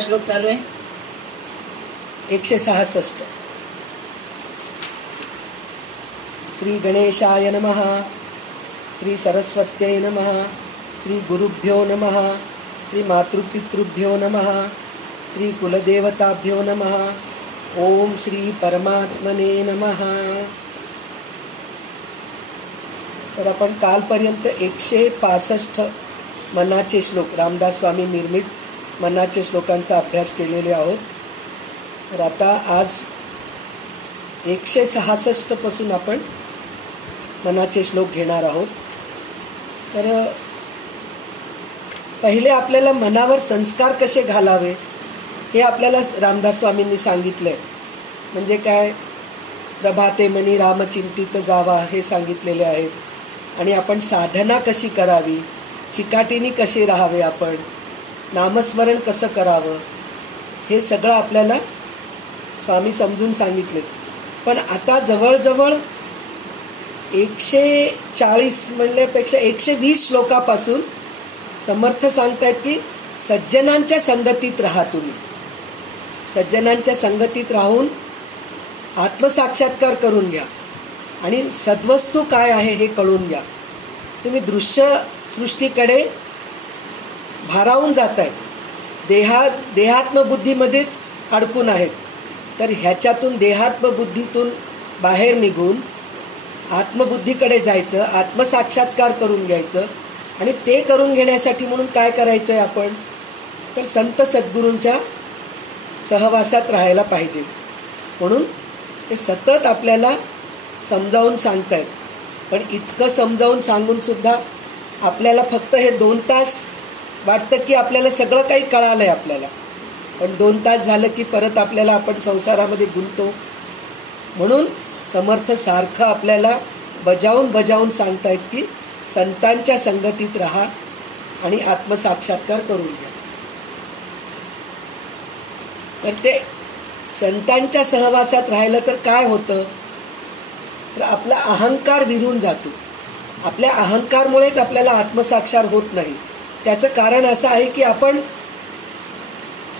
श्लोक चालू आहे 166. श्री गणेशाय नमः, श्री सरस्वत्यै नमः, श्री गुरुभ्यो नमः, श्री मातृपितृभ्यो नमः, श्री कुलदेवताभ्यो नमः. ओम श्री परमात्मने नमः. तर आपण कालपर्यंत 165 मनाचे श्लोक, रामदास स्वामी निर्मित मनाचे श्लोकांचा अभ्यास केलेले आहोत. तर आता आज 166 पासून आपण मनाचे श्लोक घेणार आहोत. तर पहिले आपल्याला मनावर संस्कार कसे घालावे हे आपल्याला रामदास स्वामींनी सांगितलंय. म्हणजे काय, प्रभाते मनी रामचिंतित जावा हे सांगितलेले आहेत. आणि आपण साधना कशी करावी, चिकाटीने कसे राहावे, आपण नामस्मरण कसं करावं, हे सगळं आपल्याला स्वामी समजून सांगितले. पण आता जवळजवळ 140 म्हणल्यापेक्षा 120 श्लोकापासून समर्थ सांगतायत की सज्जनांच्या संगतीत राहा. तुम्ही सज्जनांच्या संगतीत राहून आत्मसाक्षात्कार करून घ्या आणि सद्वस्तू काय आहे हे कळून घ्या. तुम्ही दृश्य सृष्टीकडे भारावून जाताय, देहात्मबुद्धीमध्येच अडकून आहेत. तर ह्याच्यातून देहात्मबुद्धीतून बाहेर निघून आत्मबुद्धीकडे जायचं, आत्मसाक्षात्कार करून घ्यायचं. आणि ते करून घेण्यासाठी म्हणून काय करायचंय आपण, तर संत सद्गुरूंच्या सहवासात राहायला पाहिजे. म्हणून ते सतत आपल्याला समजावून सांगतायत. पण इतकं समजावून सांगून सुद्धा आपल्याला फक्त हे 2 तास वाटतं की आपल्याला सगळं काही कळालंय आपल्याला. पण 2 तास झालं की परत आपल्याला आपण संसारामध्ये गुंततो. म्हणून समर्थ सारखं आपल्याला बजावून सांगतायत की संतांच्या संगतीत राहा आणि आत्मसाक्षात्कार करून घ्या. तर ते संतांच्या सहवासात राहिलं तर काय होतं, तर आपला अहंकार विरून जातो. आपल्या अहंकारमुळेच आपल्याला आत्मसाक्षार होत नाही. त्याचं कारण असं आहे की आपण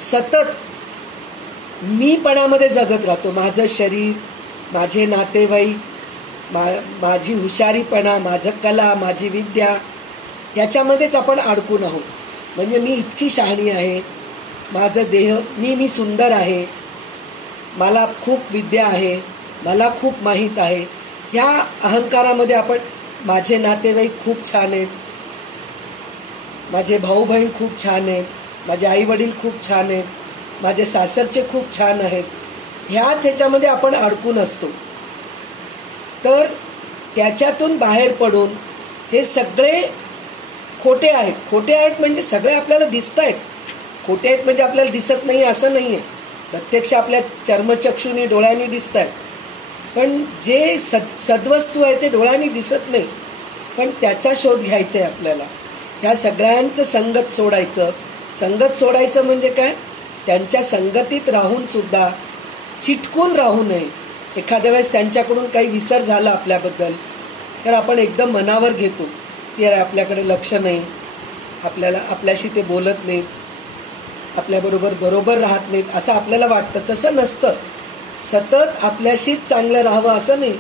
सतत मीपणामध्ये जगत राहतो. माझं शरीर, माझे नातेवाईक, माझी हुशारीपणा, माझं कला, माझी विद्या, ह्याच्यामध्येच आपण अडकून आहोत. म्हणजे मी इतकी शहाणी आहे, माझं देह, मी सुंदर आहे, मला खूप विद्या आहे, मला खूप माहीत आहे. ह्या अहंकारामध्ये आपण, माझे नातेवाईक खूप छान आहेत, माझे भाऊ बहीण खूप छान आहेत, माझे आई वडील खूप छान आहेत, माझे सासरचे खूप छान आहेत, ह्याच्यामध्ये आपण अडकून असतो. तर त्याच्यातून बाहेर पडून हे सगळे खोटे आहेत. खोटे आहेत म्हणजे सगळे आपल्याला दिसत आहेत. खोटे आहेत म्हणजे आपल्याला दिसत नाही असं नाही आहे. प्रत्यक्ष आपल्या चर्मचक्षुनी डोळ्यांनी दिसत आहेत. पण जे सद्वस्तू आहे ते डोळ्यांनी दिसत नाही. पण त्याचा शोध घ्यायचा आहे आपल्याला. ह्या सगळ्यांचं संगत सोडायचं. संगत सोडायचं म्हणजे काय, त्यांच्या संगतीत राहून सुद्धा चिटकून राहू नये. एखाद्या वेळेस त्यांच्याकडून काही विसर झाला आपल्याबद्दल तर आपण एकदम मनावर घेतो की अरे आपल्याकडे लक्ष नाही, आपल्याशी ते बोलत नाहीत, आपल्याबरोबर बरोबर राहत नाहीत असं आपल्याला वाटतं. तसं नसतं. सतत आपल्याशीच चांगलं राहावं असं नाही.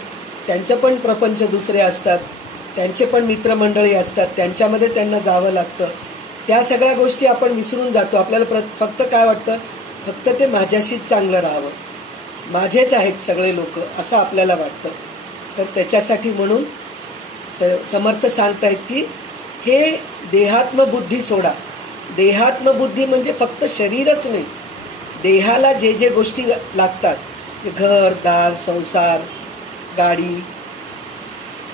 त्यांचं पण प्रपंच दुसरे असतात, त्यांचे पण मित्रमंडळी असतात, त्यांच्यामध्ये त्यांना जावं लागतं. त्या सगळ्या गोष्टी आपण विसरून जातो. आपल्याला फक्त काय वाटतं, फक्त ते माझ्याशीच चांगलं राहावं, माझेच आहेत सगळे लोक असं आपल्याला वाटतं. तर त्याच्यासाठी म्हणून समर्थ सांगतायत की हे देहात्मबुद्धी सोडा. देहात्मबुद्धी म्हणजे फक्त शरीरच नाही, देहाला जे जे गोष्टी लागतात, घर दार संसार गाडी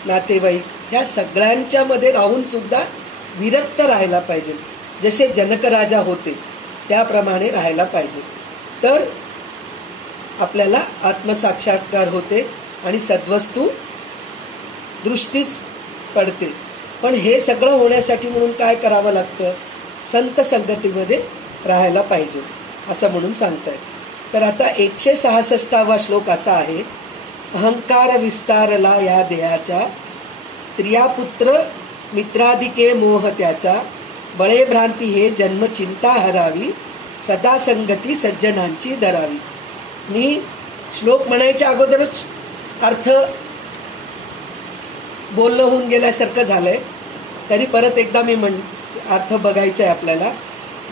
नातेवाईक, ह्या सगळ्यांच्या मध्ये राहून सुद्धा विरक्त राहायला पाहिजे. जसे जनक राजा होते त्याप्रमाणे राहायला पाहिजे. तर आपल्याला आत्मसाक्षात्कार होते आणि सद्वस्तू दृष्टीस पडते. पण हे सगळं होण्यासाठी म्हणून काय करावं लागतं, संत संगतीमध्ये राहायला पाहिजे असं म्हणून सांगताय. तर आता 166वा श्लोक असा आहे, अहंकार विस्तारला या देहाच्या, स्त्रिया पुत्र मित्रादिके मोह त्याचा, बळे भ्रांती हे जन्म चिंता हरावी, सदा संगती सज्जनांची धरावी. मी श्लोक म्हणायच्या अगोदरच अर्थ बोलणं होऊन गेल्यासारखं झालंय, तरी परत एकदा मी अर्थ बघायचा आहे आपल्याला.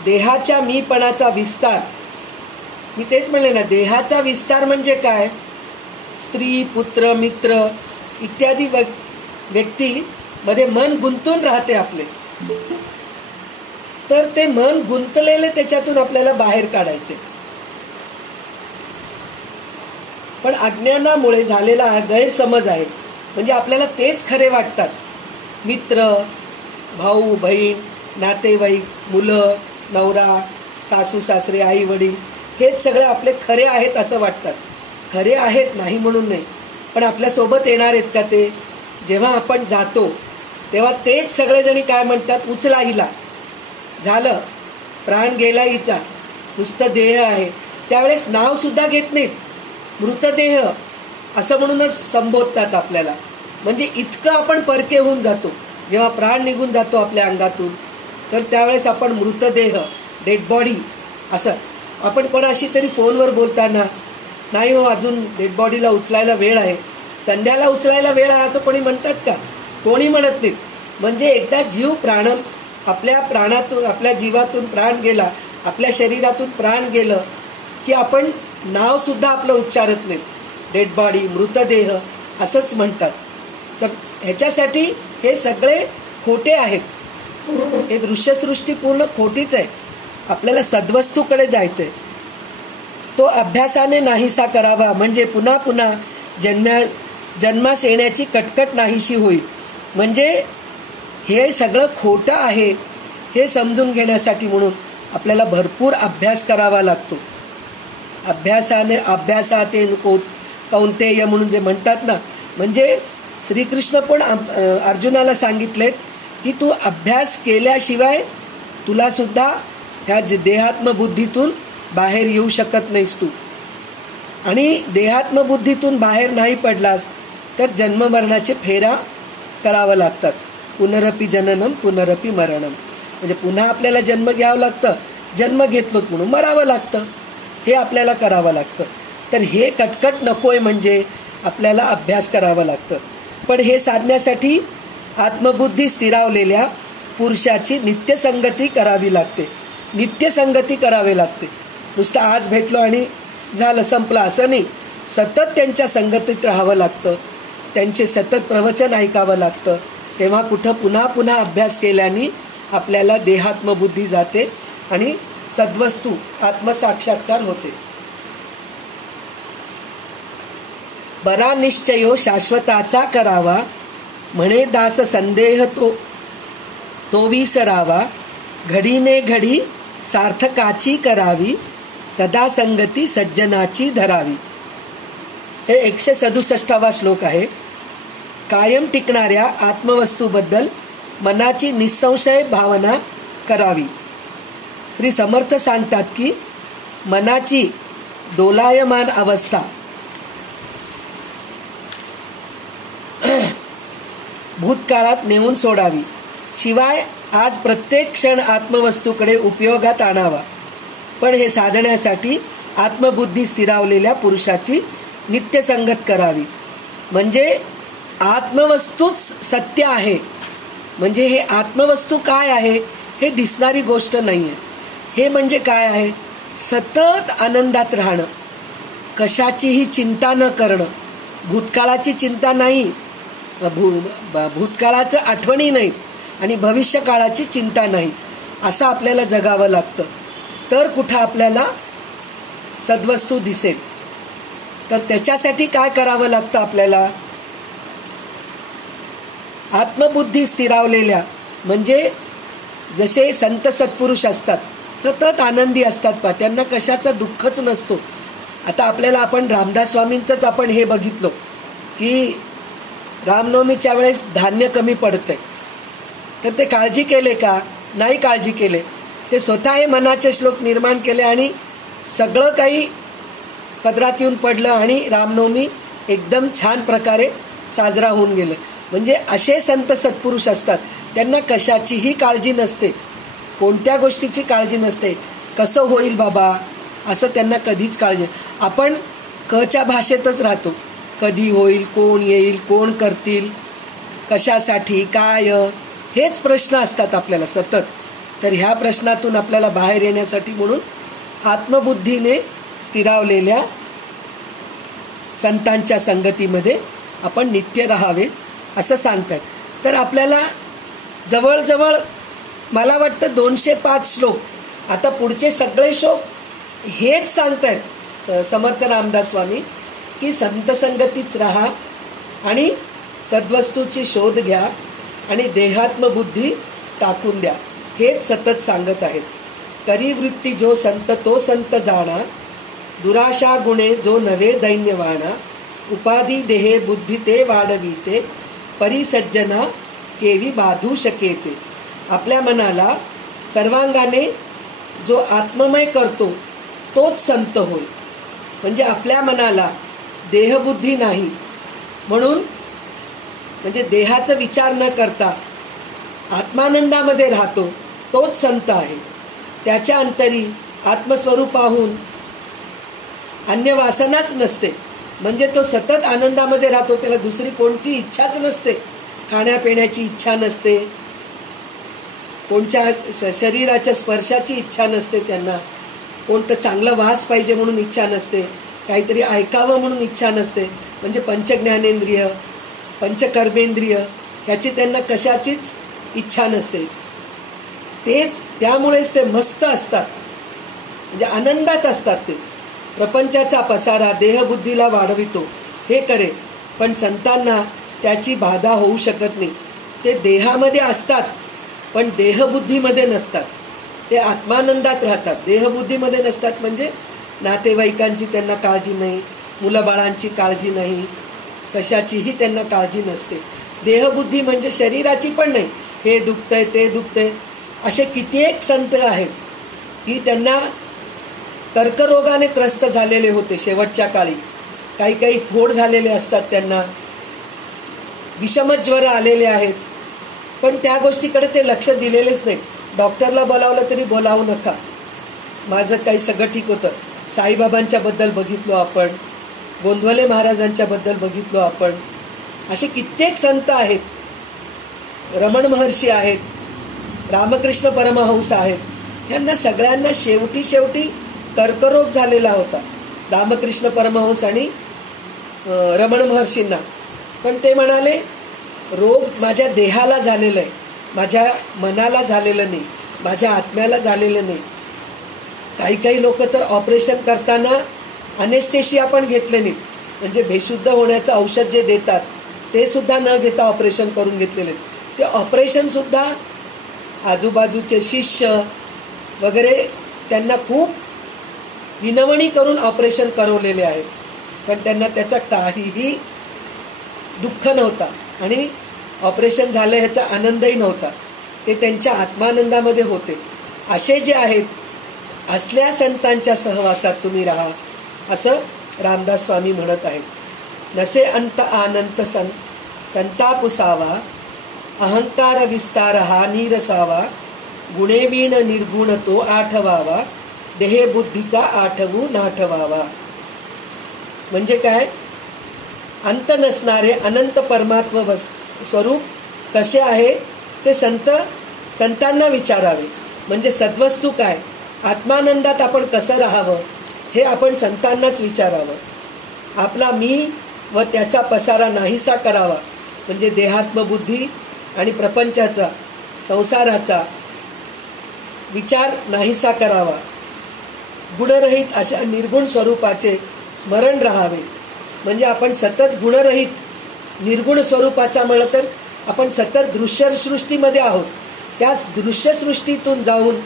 देहाच्या मीपणाचा विस्तार, मी तेच म्हणले ना, देहाचा विस्तार म्हणजे काय? स्त्री, पुत्र, मित्र इत्यादी व्यक्ती मध्ये मन गुंतून राहते आपले. तर ते मन गुंतलेले त्याच्यातून आपल्याला बाहेर काढायचे. पण अज्ञानामुळे झालेला हा गैरसमज आहे. म्हणजे आपल्याला तेच खरे वाटतात. मित्र, भाऊ, बहीण, नातेवाईक, मुलं, नवरा, सासू सासरे, आई वडील हेच सगळे आपले खरे आहेत असं वाटतात. खरे आहेत नाही म्हणून नाही, पण आपल्यासोबत येणार आहेत का ते? जेव्हा आपण जातो तेव्हा तेच सगळेजणी काय म्हणतात? उचला हिला, झालं, प्राण गेला हिचा, नुसतं देह आहे. त्यावेळेस नाव सुद्धा घेत नाहीत, मृतदेह असं म्हणूनच संबोधतात आपल्याला. म्हणजे इतकं आपण परके होऊन जातो. जेव्हा प्राण निघून जातो आपल्या अंगातून, तर त्यावेळेस आपण मृतदेह, डेड बॉडी असं. आपण कोणाशी तरी फोनवर बोलताना, नाही हो अजून डेड बॉडीला उचलायला वेळ आहे, संध्याला उचलायला वेळ आहे असं कोणी म्हणतात का? कोणी म्हणत नाहीत. म्हणजे एकदा जीव आपल्या प्राणातून, आपल्या जीवातून प्राण गेला, आपल्या शरीरातून प्राण गेलं की आपण नाव सुद्धा आपलं उच्चारत नाहीत. डेड बॉडी, मृतदेह असंच म्हणतात. तर ह्याच्यासाठी हे सगळे खोटे आहेत. हे दृश्यसृष्टी पूर्ण खोटीच आहे. आपल्याला सद्वस्तूकडे जायचंय. तो अभ्यासाने नाहीसा करावा, म्हणजे पुन्हा पुन्हा जन्मास येण्याची कटकट नाहीशी होईल. म्हणजे हे सगळं खोटं आहे हे समजून घेण्यासाठी म्हणून आपल्याला भरपूर अभ्यास करावा लागतो. अभ्यासाते कौंतेय म्हणून जे म्हणतात ना, म्हणजे श्रीकृष्ण पण अर्जुनाला सांगितले की तू अभ्यास केल्याशिवाय तुला सुद्धा ह्या देहात्मबुद्धीतून बाहेर येऊ शकत नाहीस तू. आणि देहात्मबुद्धीतून बाहेर नाही पडलास तर जन्ममरणाचे फेरा करावं लागतात. पुनरपि जननम पुनरपि मरणम, म्हणजे पुन्हा आपल्याला जन्म घ्यावं लागतं. जन्म घेतलोत म्हणून मरावं लागतं, हे आपल्याला करावं लागतं. तर हे कटकट नकोय, म्हणजे आपल्याला अभ्यास करावा लागतं. पण हे साधण्यासाठी आत्मबुद्धी स्थिरावलेल्या पुरुषाची नित्यसंगती करावी लागते. नित्यसंगती करावी लागते. नुसतं आज भेटलो आणि झालं संपलं असं नाही. सतत त्यांच्या संगतीत राहावं लागतं. त्यांचे सतत प्रवचन ऐकावं लागतं. तेव्हा कुठं पुन्हा पुन्हा अभ्यास केल्याने आपल्याला देहात्मबुद्धी जाते आणि सद्वस्तू आत्मसाक्षात्कार होते. बरा निश्चयो शाश्वताचा करावा, म्हणे दास संदेह तो विसरावा. घडीने घडी सार्थकाची करावी, सदा संगती सज्जनाची धरावी. हे 167वा श्लोक आहे. कायम टिकणाऱ्या आत्मवस्तूबद्दल मनाची निसंशय भावना करावी. श्री समर्थ सांगतात की मनाची दोलायमान अवस्था भूतकाळात नेऊन सोडावी. शिवाय आज प्रत्येक क्षण आत्मवस्तूकडे उपयोगात आणावा. पण हे साधण्यासाठी आत्मबुद्धी स्थिरावलेल्या पुरुषाची नित्यसंगत करावी. म्हणजे आत्मवस्तूच सत्य आहे. म्हणजे हे आत्मवस्तू काय आहे हे दिसणारी गोष्ट नाहीये. हे म्हणजे काय आहे? सतत आनंदात राहणं, कशाचीही चिंता न करणं, भूतकाळाची चिंता नाही, भूतकाळाचं आठवणी नाही आणि भविष्यकाळाची चिंता नाही, असं आपल्याला जगावं लागतं. तर कुठं आपल्याला सद्वस्तू दिसेल. तर त्याच्यासाठी काय करावं लागतं आपल्याला? आत्मबुद्धी स्थिरावलेल्या, म्हणजे जसे संत सत्पुरुष असतात, सतत आनंदी असतात पा, त्यांना कशाचा दुःखच नसतो. आता आपल्याला आपण रामदास स्वामींचंच आपण हे बघितलं की रामनवमीच्या वेळेस धान्य कमी पडतंय, तर ते काळजी केले का? नाही काळजी केले. ते स्वतः हे मनाचे श्लोक निर्माण केले आणि सगळं काही पदरात येऊन पडलं आणि रामनवमी एकदम छान प्रकारे साजरा होऊन गेले. म्हणजे असे संत सत्पुरुष असतात, त्यांना कशाचीही काळजी नसते, कोणत्या गोष्टीची काळजी नसते. कसं होईल बाबा असं त्यांना कधीच काळजी. आपण कच्या भाषेतच राहतो. कधी होईल, कोण येईल, कोण करतील, कशासाठी, काय, हेच प्रश्न असतात आपल्याला सतत. तर ह्या प्रश्नातून आपल्याला बाहेर येण्यासाठी म्हणून आत्मबुद्धीने स्थिरावलेल्या संतांच्या संगतीमध्ये आपण नित्य राहावे असं सांगतात. तर आपल्याला जवळजवळ मला वाटतं 205 श्लोक, आता पुढचे सगळे श्लोक हेच सांगतायत समर्थ रामदास स्वामी की संत संगतीच राहा आणि सद्वस्तूची शोध घ्या आणि देहात्मबुद्धी टाकून द्या, हेच सतत सांगत आहेत. करी वृत्ती जो संत तो संत जाणा, दुराशा गुणे जो नवे दैन्यवाणा, उपाधी देहे बुद्धी ते वाढविते, परिसज्जना केवी बाधू शकेते. आपल्या मनाला सर्वांगाने जो आत्ममय करतो तोच संत होय. म्हणजे आपल्या मनाला देहबुद्धी नाही म्हणून, म्हणजे देहाचा विचार न करता आत्मानंदामध्ये राहतो तोच संत आहे. त्याच्या अंतरी आत्मस्वरूपाहून अन्य वासनाच नसते. म्हणजे तो सतत आनंदामध्ये राहतो, त्याला दुसरी कोणती इच्छाच नसते. खाण्यापिण्याची इच्छा नसते, कोणत्या शरीराच्या स्पर्शाची इच्छा नसते, त्यांना कोणतं चांगलं वास पाहिजे म्हणून इच्छा नसते, काहीतरी ऐकावं म्हणून इच्छा नसते. म्हणजे पंचज्ञानेंद्रिय, पंचकर्मेंद्रिय ह्याची त्यांना कशाचीच इच्छा नसते. तेच त्यामुळेच ते मस्त असतात, म्हणजे आनंदात असतात. ते प्रपंचाचा पसारा देहबुद्धीला वाढवितो हे करे, पण संतांना त्याची बाधा होऊ शकत नाही. ते देहामध्ये असतात पण देहबुद्धीमध्ये नसतात. ते आत्मानंदात राहतात, देहबुद्धीमध्ये नसतात. म्हणजे नातेवाईकांची त्यांना काळजी नाही, मुलाबाळांची काळजी नाही, कशाचीही त्यांना काळजी नसते. देहबुद्धी म्हणजे शरीराची पण नाही. हे दुखतंय, ते दुखतंय. असे कित्येक संत आहेत की त्यांना कर्करोगाने त्रस्त झालेले होते शेवटच्या काळी. काही काही फोड झालेले असतात, त्यांना विषमज्वर आलेले आहेत, पण त्या गोष्टीकडे ते लक्ष दिलेलेच नाही. डॉक्टरला बोलावलं तरी बोलावू नका, माझं काही सगळं ठीक होतं. साईबाबांच्या बद्दल बघितलो आपण, गोंधवले महाराजांच्या बद्दल बघितलो आपण. असे कित्येक संत आहेत, रमण महर्षी आहेत, रामकृष्ण परमहंस आहेत. यांना सगळ्यांना शेवटी कर्करोग झालेला होता, रामकृष्ण परमहंस आणि रमण महर्षींना. पण ते म्हणाले रोग माझ्या देहाला झालेला आहे, माझ्या मनाला झालेलं नाही, माझ्या आत्म्याला झालेलं नाही. काही लोक तर ऑपरेशन करताना अनेस्थेशिया पण घेतले नाहीत. म्हणजे बेशुद्ध होण्याचं औषध जे देतात ते सुद्धा न घेता ऑपरेशन करून घेतलेले. ते ऑपरेशन सुद्धा आजूबाजूचे शिष्य वगैरे त्यांना खूप विनवणी करून ऑपरेशन करवलेले आहेत, पण त्यांना त्याचा काहीही दुःख नव्हता आणि ऑपरेशन झालं ह्याचा आनंदही नव्हता. ते त्यांच्या आत्मानंदामध्ये होते. असे जे आहेत असल्या संतांच्या सहवासात तुम्ही राहा असं रामदास स्वामी म्हणत आहेत. नसे अंत आनंत संतापुसावा, अहंकार विस्तार हा नीरसावा, गुणेवीण निर्गुण तो आठवावा, देहे बुद्धीचा आठवू नाठवावा. म्हणजे काय, अंत नसणारे अनंत परमात्म स्वरूप कसे आहे ते संतांना विचारावे. म्हणजे सद्वस्तू काय, आत्मानंदात आपण कसं राहावं हे आपण संतांनाच विचारावं. आपला मी व त्याचा पसारा नाहीसा करावा. म्हणजे देहात्मबुद्धी आणि प्रपंचाचा, संसाराचा विचार नाहीसा करावा. गुणरहित अशा निर्गुण स्वरूपाचे स्मरण राहावे. म्हणजे आपण सतत गुणरहित निर्गुण स्वरूपाचा म्हणलं तर आपण सतत दृश्यसृष्टीमध्ये आहोत. त्याच दृश्यसृष्टीतून जाऊन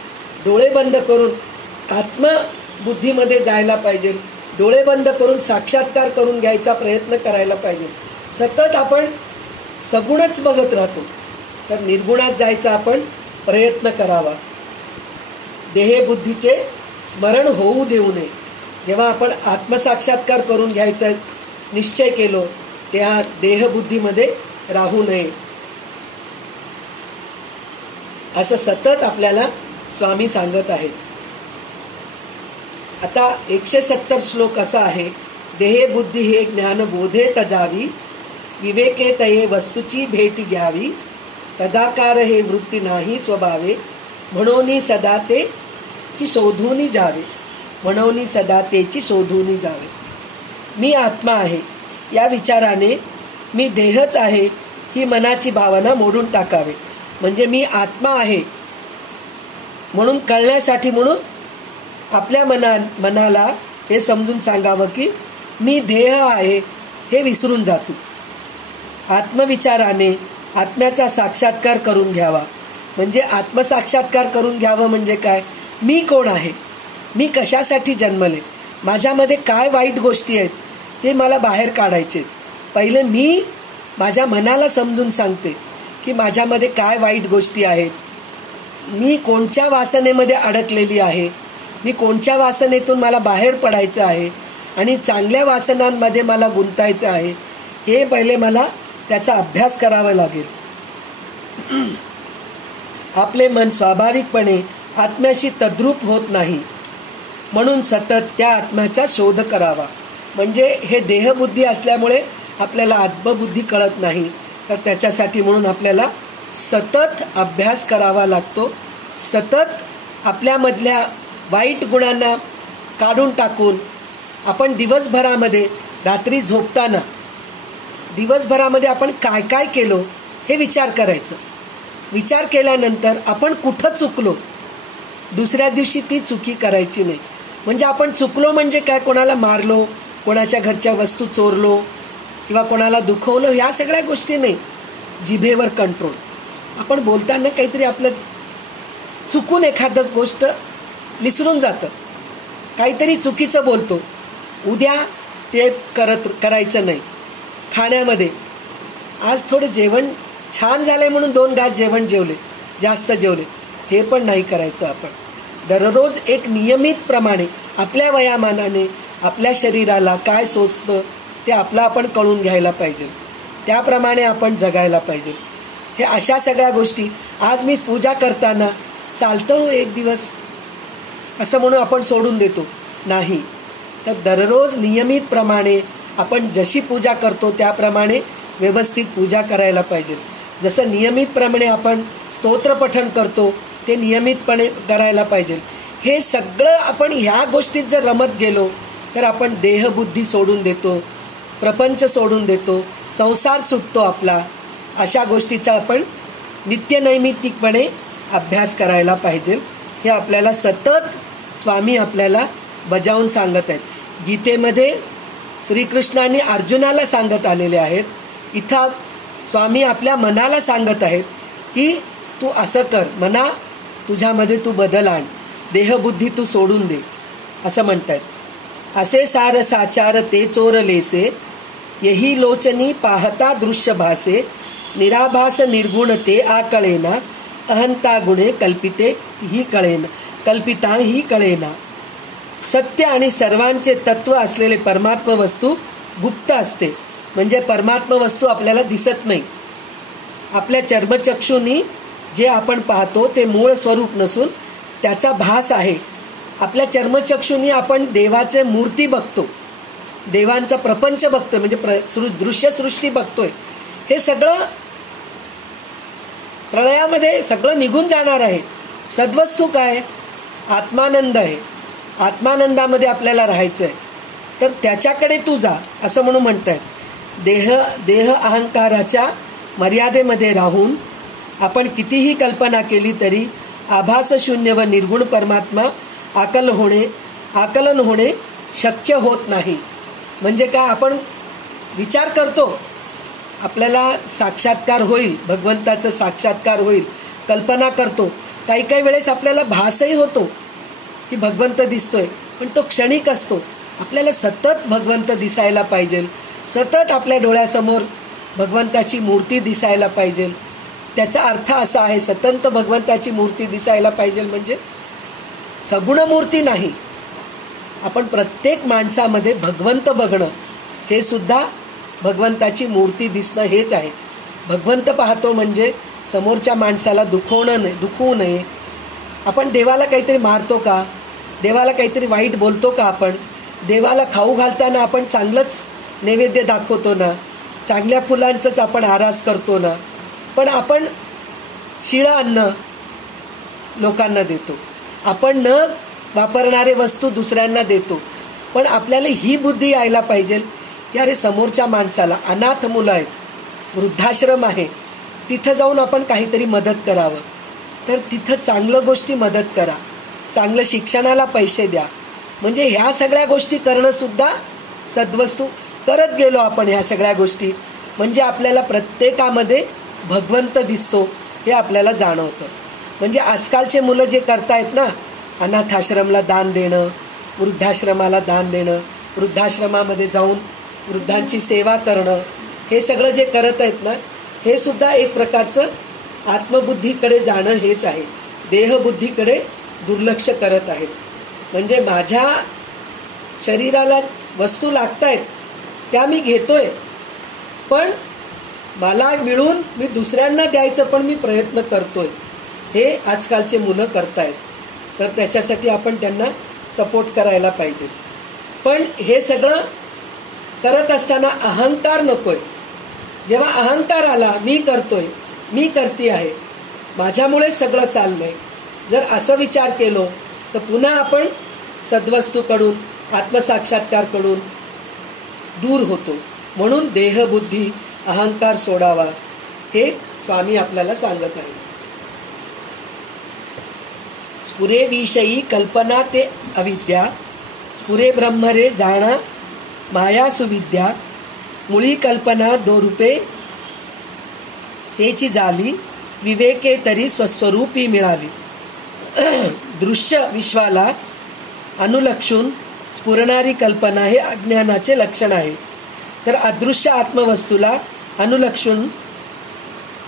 डोळे बंद करून आत्मबुद्धीमध्ये जायला पाहिजे. डोळे बंद करून साक्षात्कार करून घ्यायचा प्रयत्न करायला पाहिजे. सतत आपण सगुणच बघत राहतो, तर निर्गुणात जायचा आपण प्रयत्न करावा. देहबुद्धीचे स्मरण होऊ देऊ नये. जेव्हा आपण आत्मसाक्षात्कार करून घ्यायचा निश्चय केलो त्या देहबुद्धीमध्ये राहू नये असं सतत आपल्याला स्वामी सांगत आहेत. आता 170 श्लोक असा आहे. देहे बुद्धी हे ज्ञान बोधे तजावी, विवेके तये वस्तूची भेट घ्यावी, तदाकार हे वृत्ती नाही स्वभावे, म्हणून सदा तेची शोधून जावे, म्हणून सदा तेची शोधून जावे. मी आत्मा आहे या विचाराने मी देहच आहे ही मनाची भावना मोडून टाकावे. म्हणजे मी आत्मा आहे म्हणून कळण्यासाठी म्हणून आपल्या मनाला हे समजून सांगावं की मी देह आहे हे विसरून जातो. आत्मविचाराने आत्म्याचा साक्षात्कार करून घ्यावा. म्हणजे आत्मसाक्षात्कार करून घ्यावं म्हणजे काय? मी कोण आहे, मी कशासाठी जन्मले, माझ्यामध्ये काय वाईट गोष्टी आहेत ते मला बाहेर काढायचे. पहिले मी माझ्या मनाला समजून सांगते की माझ्यामध्ये काय वाईट गोष्टी आहेत, मी कोणत्या वासनेमध्ये अडकलेली आहे, मी कोणत्या वासनेतून मला बाहेर पडायचं आहे आणि चांगल्या वासनांमध्ये मला गुंतायचं आहे. हे पहिले मला त्याचा अभ्यास करावा लागेल. आपले मन स्वाभाविकपणे आत्म्याशी तद्रूप होत नाही म्हणून सतत त्या आत्म्याचा शोध करावा. म्हणजे हे देहबुद्धी असल्यामुळे आपल्याला आत्मबुद्धी कळत नाही, तर त्याच्यासाठी म्हणून आपल्याला सतत अभ्यास करावा लागतो. सतत आपल्यामधल्या वाईट गुणांना काढून टाकून आपण दिवसभरामध्ये रात्री झोपताना दिवसभरामध्ये आपण काय काय केलो हे विचार करायचं. विचार केल्यानंतर आपण कुठं चुकलो दुसऱ्या दिवशी ती चुकी करायची नाही. म्हणजे आपण चुकलो म्हणजे काय? कोणाला मारलो, कोणाच्या घरच्या वस्तू चोरलो किंवा कोणाला दुखवलं, ह्या सगळ्या गोष्टी नाही. जिभेवर कंट्रोल. आपण बोलताना काहीतरी आपलं चुकून एखादं गोष्ट विसरून जातं, काहीतरी चुकीचं बोलतो, उद्या ते करायचं नाही. खाण्यामध्ये आज थोडं जेवण छान झालंय म्हणून 2 घास जेवण जेवले, जास्त जेवले, हे पण नाही करायचं. आपण दररोज एक नियमित प्रमाणे आपल्या वयामानाने आपल्या शरीराला काय सोचतं ते आपलं आपण कळून घ्यायला पाहिजे, त्याप्रमाणे आपण जगायला पाहिजे. हे अशा सगळ्या गोष्टी. आज मी पूजा करताना चालतं एक दिवस असं म्हणून आपण सोडून देतो नाही. तर दररोज नियमित प्रमाणे आपण जशी पूजा करतो त्याप्रमाणे व्यवस्थित पूजा करायला पाहिजे. जसं नियमितप्रमाणे आपण स्तोत्र पठण करतो ते नियमितपणे करायला पाहिजे. हे सगळं आपण ह्या गोष्टीत जर रमत गेलो तर आपण देहबुद्धी सोडून देतो, प्रपंच सोडून देतो, संसार सुटतो आपला. अशा गोष्टीचा आपण नित्यनैमित्तिकपणे अभ्यास करायला पाहिजे. हे आपल्याला सतत स्वामी आपल्याला बजावून सांगत आहेत. गीतेमध्ये श्रीकृष्णाने अर्जुनाला सांगत आलेले आहेत. इथं स्वामी आपल्या मनाला सांगत आहेत की तू असं कर, मना तुझ्यामध्ये तू बदल आण, देहबुद्धी तू सोडून दे असं म्हणतात. असे सार साचार ते चोरलेसे, यही लोचनी पाहता दृश्य भासे, निराभास निर्गुण ते आकळेना, अहंता गुणे कल्पिते ही कळेना, कल्पिता ही कळेना. सत्य आणि सर्वांचे तत्व असलेले परमात्म वस्तू गुप्त असते. म्हणजे परमात्म वस्तू आपल्याला दिसत नाही. आपल्या चर्मचक्षुनी जे आपण पाहतो ते मूळ स्वरूप नसून त्याचा भास आहे. आपल्या चर्मचक्षुनी आपण देवाचे मूर्ती बघतो, देवांचा प्रपंच बघतोय, म्हणजे दृश्यसृष्टी बघतोय. हे सगळं प्रलयामध्ये सगळं निघून जाणार आहे. सद्वस्तू काय? आत्मानंद आहे. आत्मानंदामध्ये आपल्याला राहायचं आहे, तर त्याच्याकडे तू जा असं म्हणून म्हणताय. देह अहंकाराच्या मर्यादेमध्ये राहून आपण कितीही कल्पना केली तरी आभास शून्य व निर्गुण परमात्मा आकलन होणे शक्य होत नाही. म्हणजे काय? आपण विचार करतो आपल्याला साक्षात्कार होईल, भगवंताचा साक्षात्कार होईल, कल्पना करतो, काही काही वेळेस आपल्याला भासही होतो की भगवंत दिसतोय, पण तो क्षणिक असतो. आपल्याला सतत भगवंत दिसायला पाहिजे, सतत आपल्या डोळ्यासमोर भगवंताची मूर्ती दिसायला पाहिजे. त्याचा अर्थ असा आहे, सतत भगवंताची मूर्ती दिसायला पाहिजे म्हणजे सगुण मूर्ती नाही. आपण प्रत्येक माणसामध्ये भगवंत बघणं हे सुद्धा भगवंताची मूर्ती दिसणं हेच आहे. भगवंत पाहतो म्हणजे समोरच्या माणसाला दुखवू नये. आपण देवाला काहीतरी मारतो का? देवाला काहीतरी वाईट बोलतो का आपण? देवाला खाऊ घालताना आपण चांगलंच नैवेद्य दाखवतो ना, चांगल्या फुलांचंच आपण आरास करतो ना, पण आपण शिळं अन्न लोकांना देतो, आपण न वापरणारे वस्तू दुसऱ्यांना देतो. पण आपल्याला ही बुद्धी यायला पाहिजे की अरे समोरच्या माणसाला, अनाथ मुलं आहेत, वृद्धाश्रम आहे, तिथं जाऊन आपण काहीतरी मदत करावं. तर तिथं चांगलं गोष्टी मदत करा, चांगलं शिक्षणाला पैसे द्या. म्हणजे ह्या सगळ्या गोष्टी करणं सुद्धा सद्वस्तू. करत गेलो आपण ह्या सगळ्या गोष्टी, म्हणजे आपल्याला प्रत्येकामध्ये भगवंत दिसतो हे आपल्याला जाणवतं. म्हणजे आजकालचे मुलं जे करतायत ना, अनाथाश्रमला दान देणं, वृद्धाश्रमाला दान देणं, वृद्धाश्रमामध्ये जाऊन वृद्धांची सेवा करणं, हे सगळं जे करत आहेत ना, हे सुद्धा एक प्रकारचं आत्मबुद्धीकडे जाणं हेच आहे. देहबुद्धीकडे दुर्लक्ष करत आहेत. म्हणजे माझ्या शरीराला वस्तू लागतायत त्या मी घेतोय, पण मला मिळून मी दुसऱ्यांना द्यायचं पण मी प्रयत्न करतोय. हे आजकालचे मुलं करतायत. तर त्याच्यासाठी आपण त्यांना सपोर्ट करायला पाहिजे. पण हे सगळं करत असताना अहंकार नकोय. जेव्हा अहंकार आला, मी करतोय, मी करते आहे, माझ्यामुळेच सगळं चाललंय, जर असं विचार केलो तर पुन्हा आपण सद्वस्तूकडून, आत्मसाक्षात्कारकडून दूर होतो. म्हणून देहबुद्धी अहंकार सोडावा हे स्वामी आपल्याला सांगत आहे. स्फुरे विषयी कल्पना ते अविद्या, स्फुरे ब्रह्म रे जाणा माया सुविद्या, मुळी कल्पना दो रूपे तेची झाली, विवेके तरी स्वस्वरूपी मिळाली. दृश्य विश्वाला अनुलक्षून स्फुरणारी कल्पना हे अज्ञानाचे लक्षण आहे. तर अदृश्य आत्मवस्तूला अनुलक्षून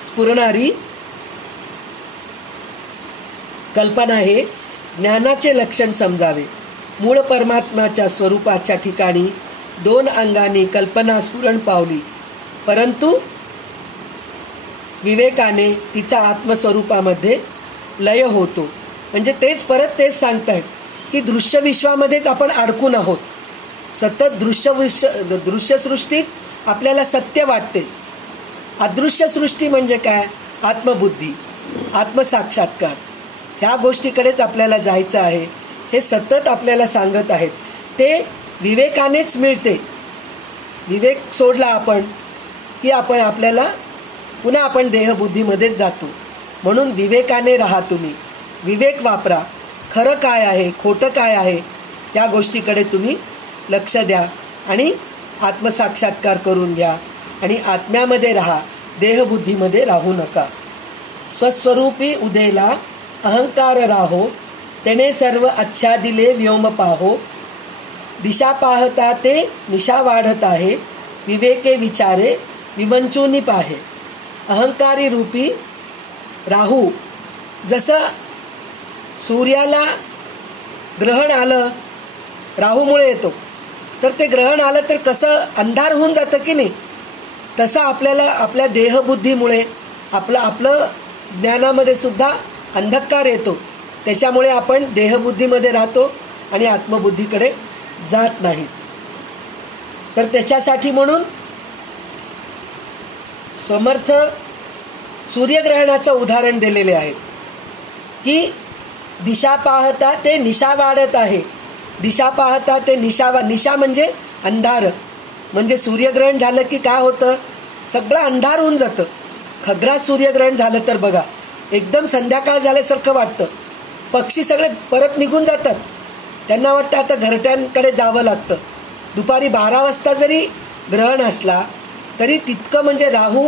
स्फुरणारी कल्पना हे ज्ञानाचे लक्षण समजावे. मूळ परमात्म्याच्या स्वरूपाच्या ठिकाणी दोन अंगांनी कल्पना स्फुरण पावली, परंतु विवेकाने तिचा आत्मस्वरूपामध्ये लय होतो. म्हणजे तेच परत तेच सांगतायत की दृश्य विश्वामध्येच आपण अडकून आहोत. सतत दृश्य सृष्टीच आपल्याला सत्य वाटते. अदृश्य सृष्टी म्हणजे काय? आत्मबुद्धी, आत्मसाक्षात्कार, ह्या गोष्टीकडेच आपल्याला जायचं आहे. हे सतत आपल्याला सांगत आहेत. ते विवेकानेच मिळते. विवेक सोडला आपण की आपल्याला पुन्हा आपण देहबुद्धीमध्येच जातो. म्हणून विवेकाने राहा. तुम्ही विवेक वापरा. खरं काय आहे, खोटं काय आहे, या गोष्टीकडे तुम्ही लक्ष द्या आणि आत्मसाक्षात्कार करून घ्या आणि आत्म्यामध्ये राहा, देहबुद्धीमध्ये राहू नका. स्वस्वरूपी उदेला अहंकार राहो, तेने सर्व आच्छादिले व्योम पाहो, दिशा पाहता ते निशा वाढत आहे, विवेके विचारे विवंचूनी पाहे. अहंकारी रूपी राहू, जसं सूर्याला ग्रहण आलं राहूमुळे येतो, तर ते ग्रहण आलं तर कसं अंधार होऊन जातं की नाही, तसं आपल्याला आपल्या देहबुद्धीमुळे आपलं ज्ञानामध्ये सुद्धा अंधकार येतो. त्याच्यामुळे आपण देहबुद्धीमध्ये राहतो आणि आत्मबुद्धीकडे जात नाही. तर त्याच्यासाठी म्हणून समर्थ सूर्यग्रहणाचं उदाहरण दिलेले आहे की दिशा पाहता ते निशा वाढत आहे. दिशा पाहता ते निशा म्हणजे अंधार. म्हणजे सूर्यग्रहण झालं की काय होतं, सगळं अंधार होऊन जातं. खग्रास सूर्यग्रहण झालं तर बघा, एकदम संध्याकाळ झाल्यासारखं वाटतं. पक्षी सगळे परत निघून जातात. त्यांना वाटतं आता घरट्यांकडे जावं लागतं. दुपारी 12 वाजता जरी ग्रहण असला तरी तितकं म्हणजे राहू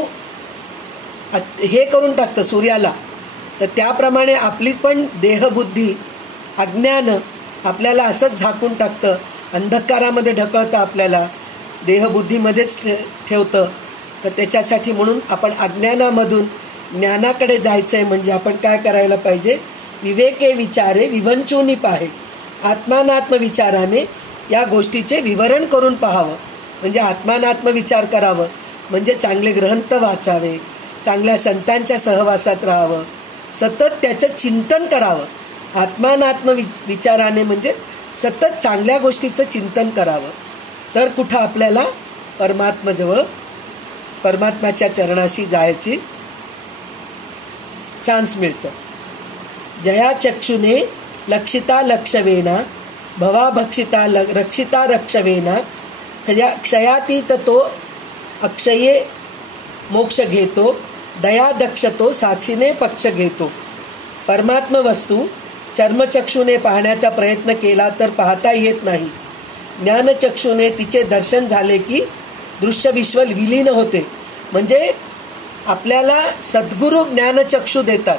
हे करून टाकतं सूर्याला. तर त्याप्रमाणे आपली पण देहबुद्धी, अज्ञान आपल्याला असंच झाकून टाकतं, अंधकारामध्ये ढकलतं, आपल्याला देहबुद्धीमध्येच ठेवतं. तर त्याच्यासाठी म्हणून आपण अज्ञानामधून ज्ञानाकडे जायचं आहे. म्हणजे आपण काय करायला पाहिजे? विवेके विचारे विवंचूनी पाहे. आत्मानात्म विचाराने या गोष्टीचे विवरण करून पाहावं. म्हणजे आत्मानात्म विचार करावं म्हणजे चांगले ग्रंथ वाचावे, चांगल्या संतांच्या सहवासात राहावं, सतत त्याचं चिंतन करावं. आत्मानात्म विचाराने म्हणजे सतत चांगल्या गोष्टीचं चिंतन करावं, तर कुठं आपल्याला परमात्म्याजवळ परमात्म्याच्या चरणाशी जायची चान्स मिळतं. जया चक्षुने लक्षिता लक्षवेना भवा भक्षिता रक्षिता रक्षवेना क्षयातीत तो अक्षये मोक्ष घेतो दया दक्षतो साक्षीने पक्ष घेतो. परमात्म वस्तू चर्मचक्षुने पाहण्याचा प्रयत्न केला तर पाहता येत नाही. ज्ञानचक्षुने तिचे दर्शन झाले की दृश्य विश्व विलीन होते. म्हणजे आपल्याला सद्गुरू ज्ञानचक्षु देतात.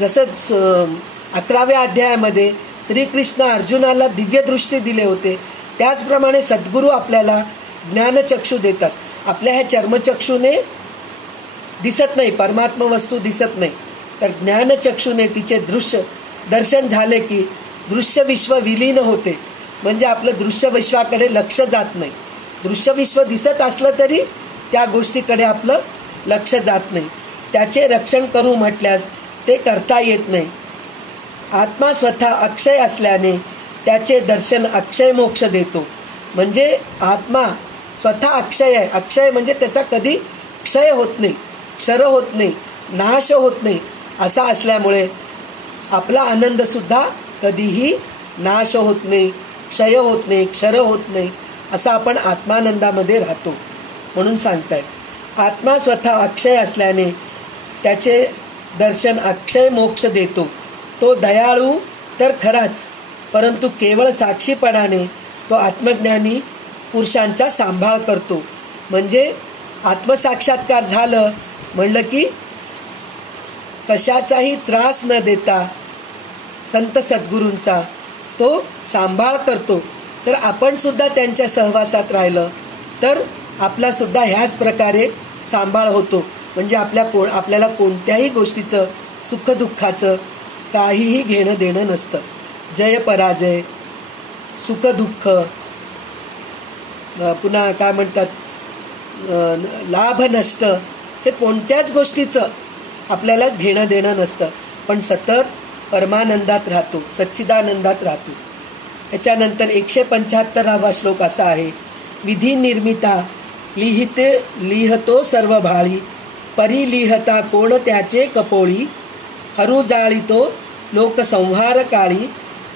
जसं 11व्या अध्यायामध्ये श्रीकृष्ण अर्जुनाला दिव्य दृष्टी दिले होते, त्याचप्रमाणे सद्गुरू आपल्याला ज्ञानचक्षु देतात. आपल्या ह्या चर्मचक्षुने दिसत नाही, परमात्मा वस्तू दिसत नाही, तर ज्ञानचक्षुने तिचे दृश्य दर्शन झाले की दृश्य विश्व विलीन होते. म्हणजे आपलं दृश्य विश्वाकडे लक्ष जात नाही. दृश्य विश्व दिसत असलं तरी त्या गोष्टीकडे आपलं लक्ष जात नाही. त्याचे रक्षण करू म्हटल्यास ते करता येत नाही. आत्मा स्वतः अक्षय असल्याने त्याचे दर्शन अक्षय मोक्ष देतो. म्हणजे आत्मा स्वतः अक्षय आहे. अक्षय म्हणजे त्याचा कधी क्षय होत नाही, क्षर होत नाही, नाश होत नाही. असा असल्यामुळे आपला आनंद सुद्धा कधीही नाश होत नाही, क्षय होत नाही, क्षर होत नाही. असा आपण आत्मानंदामध्ये राहतो. म्हणून सांगतायत आत्मा स्वतः अक्षय असल्याने त्याचे दर्शन अक्षय मोक्ष देतो. तो दयाळू तर खराच, परंतु केवळ साक्षीपणाने तो आत्मज्ञानी पुरुषांचा सांभाळ करतो. म्हणजे आत्मसाक्षात्कार झालं म्हणलं की कशाचाही त्रास न देता संत सद्गुरूंचा तो सांभाळ करतो. तर आपण सुद्धा त्यांच्या सहवासात राहिलं तर आपला सुद्धा ह्याच प्रकारे सांभाळ होतो. म्हणजे आपल्याला कोणत्याही गोष्टीचं सुखदुःखाचं काहीही घेणं देणं नसतं. जय पराजय, सुख दुःख, पुन्हा काय म्हणतात लाभ नष्ट, हे कोणत्याच गोष्टीचं आपल्याला घेणं देणं नसतं. पण सतत परमानंदात राहतो, सच्चिदानंदात राहतो. ह्याच्यानंतर 175वा श्लोक असा आहे. विधी निर्मिता लिहतो सर्व भाळी परिलिहता कोण त्याचे कपोळी हरू जाळीतो लोकसंहार काळी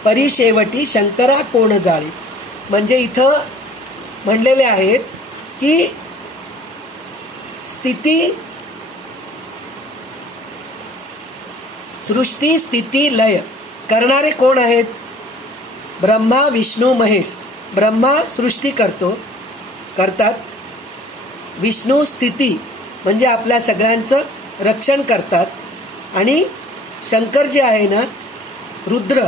परिशेवटी शंकरा कोण जाळी. म्हणजे इथं म्हणलेले आहेत की सृष्टी स्थिती लय करणारे कोण आहेत? ब्रह्मा विष्णू महेश. ब्रह्मा सृष्टी करतात, विष्णू स्थिती म्हणजे आपल्या सगळ्यांचं रक्षण करतात, आणि शंकर जे आहे ना रुद्र,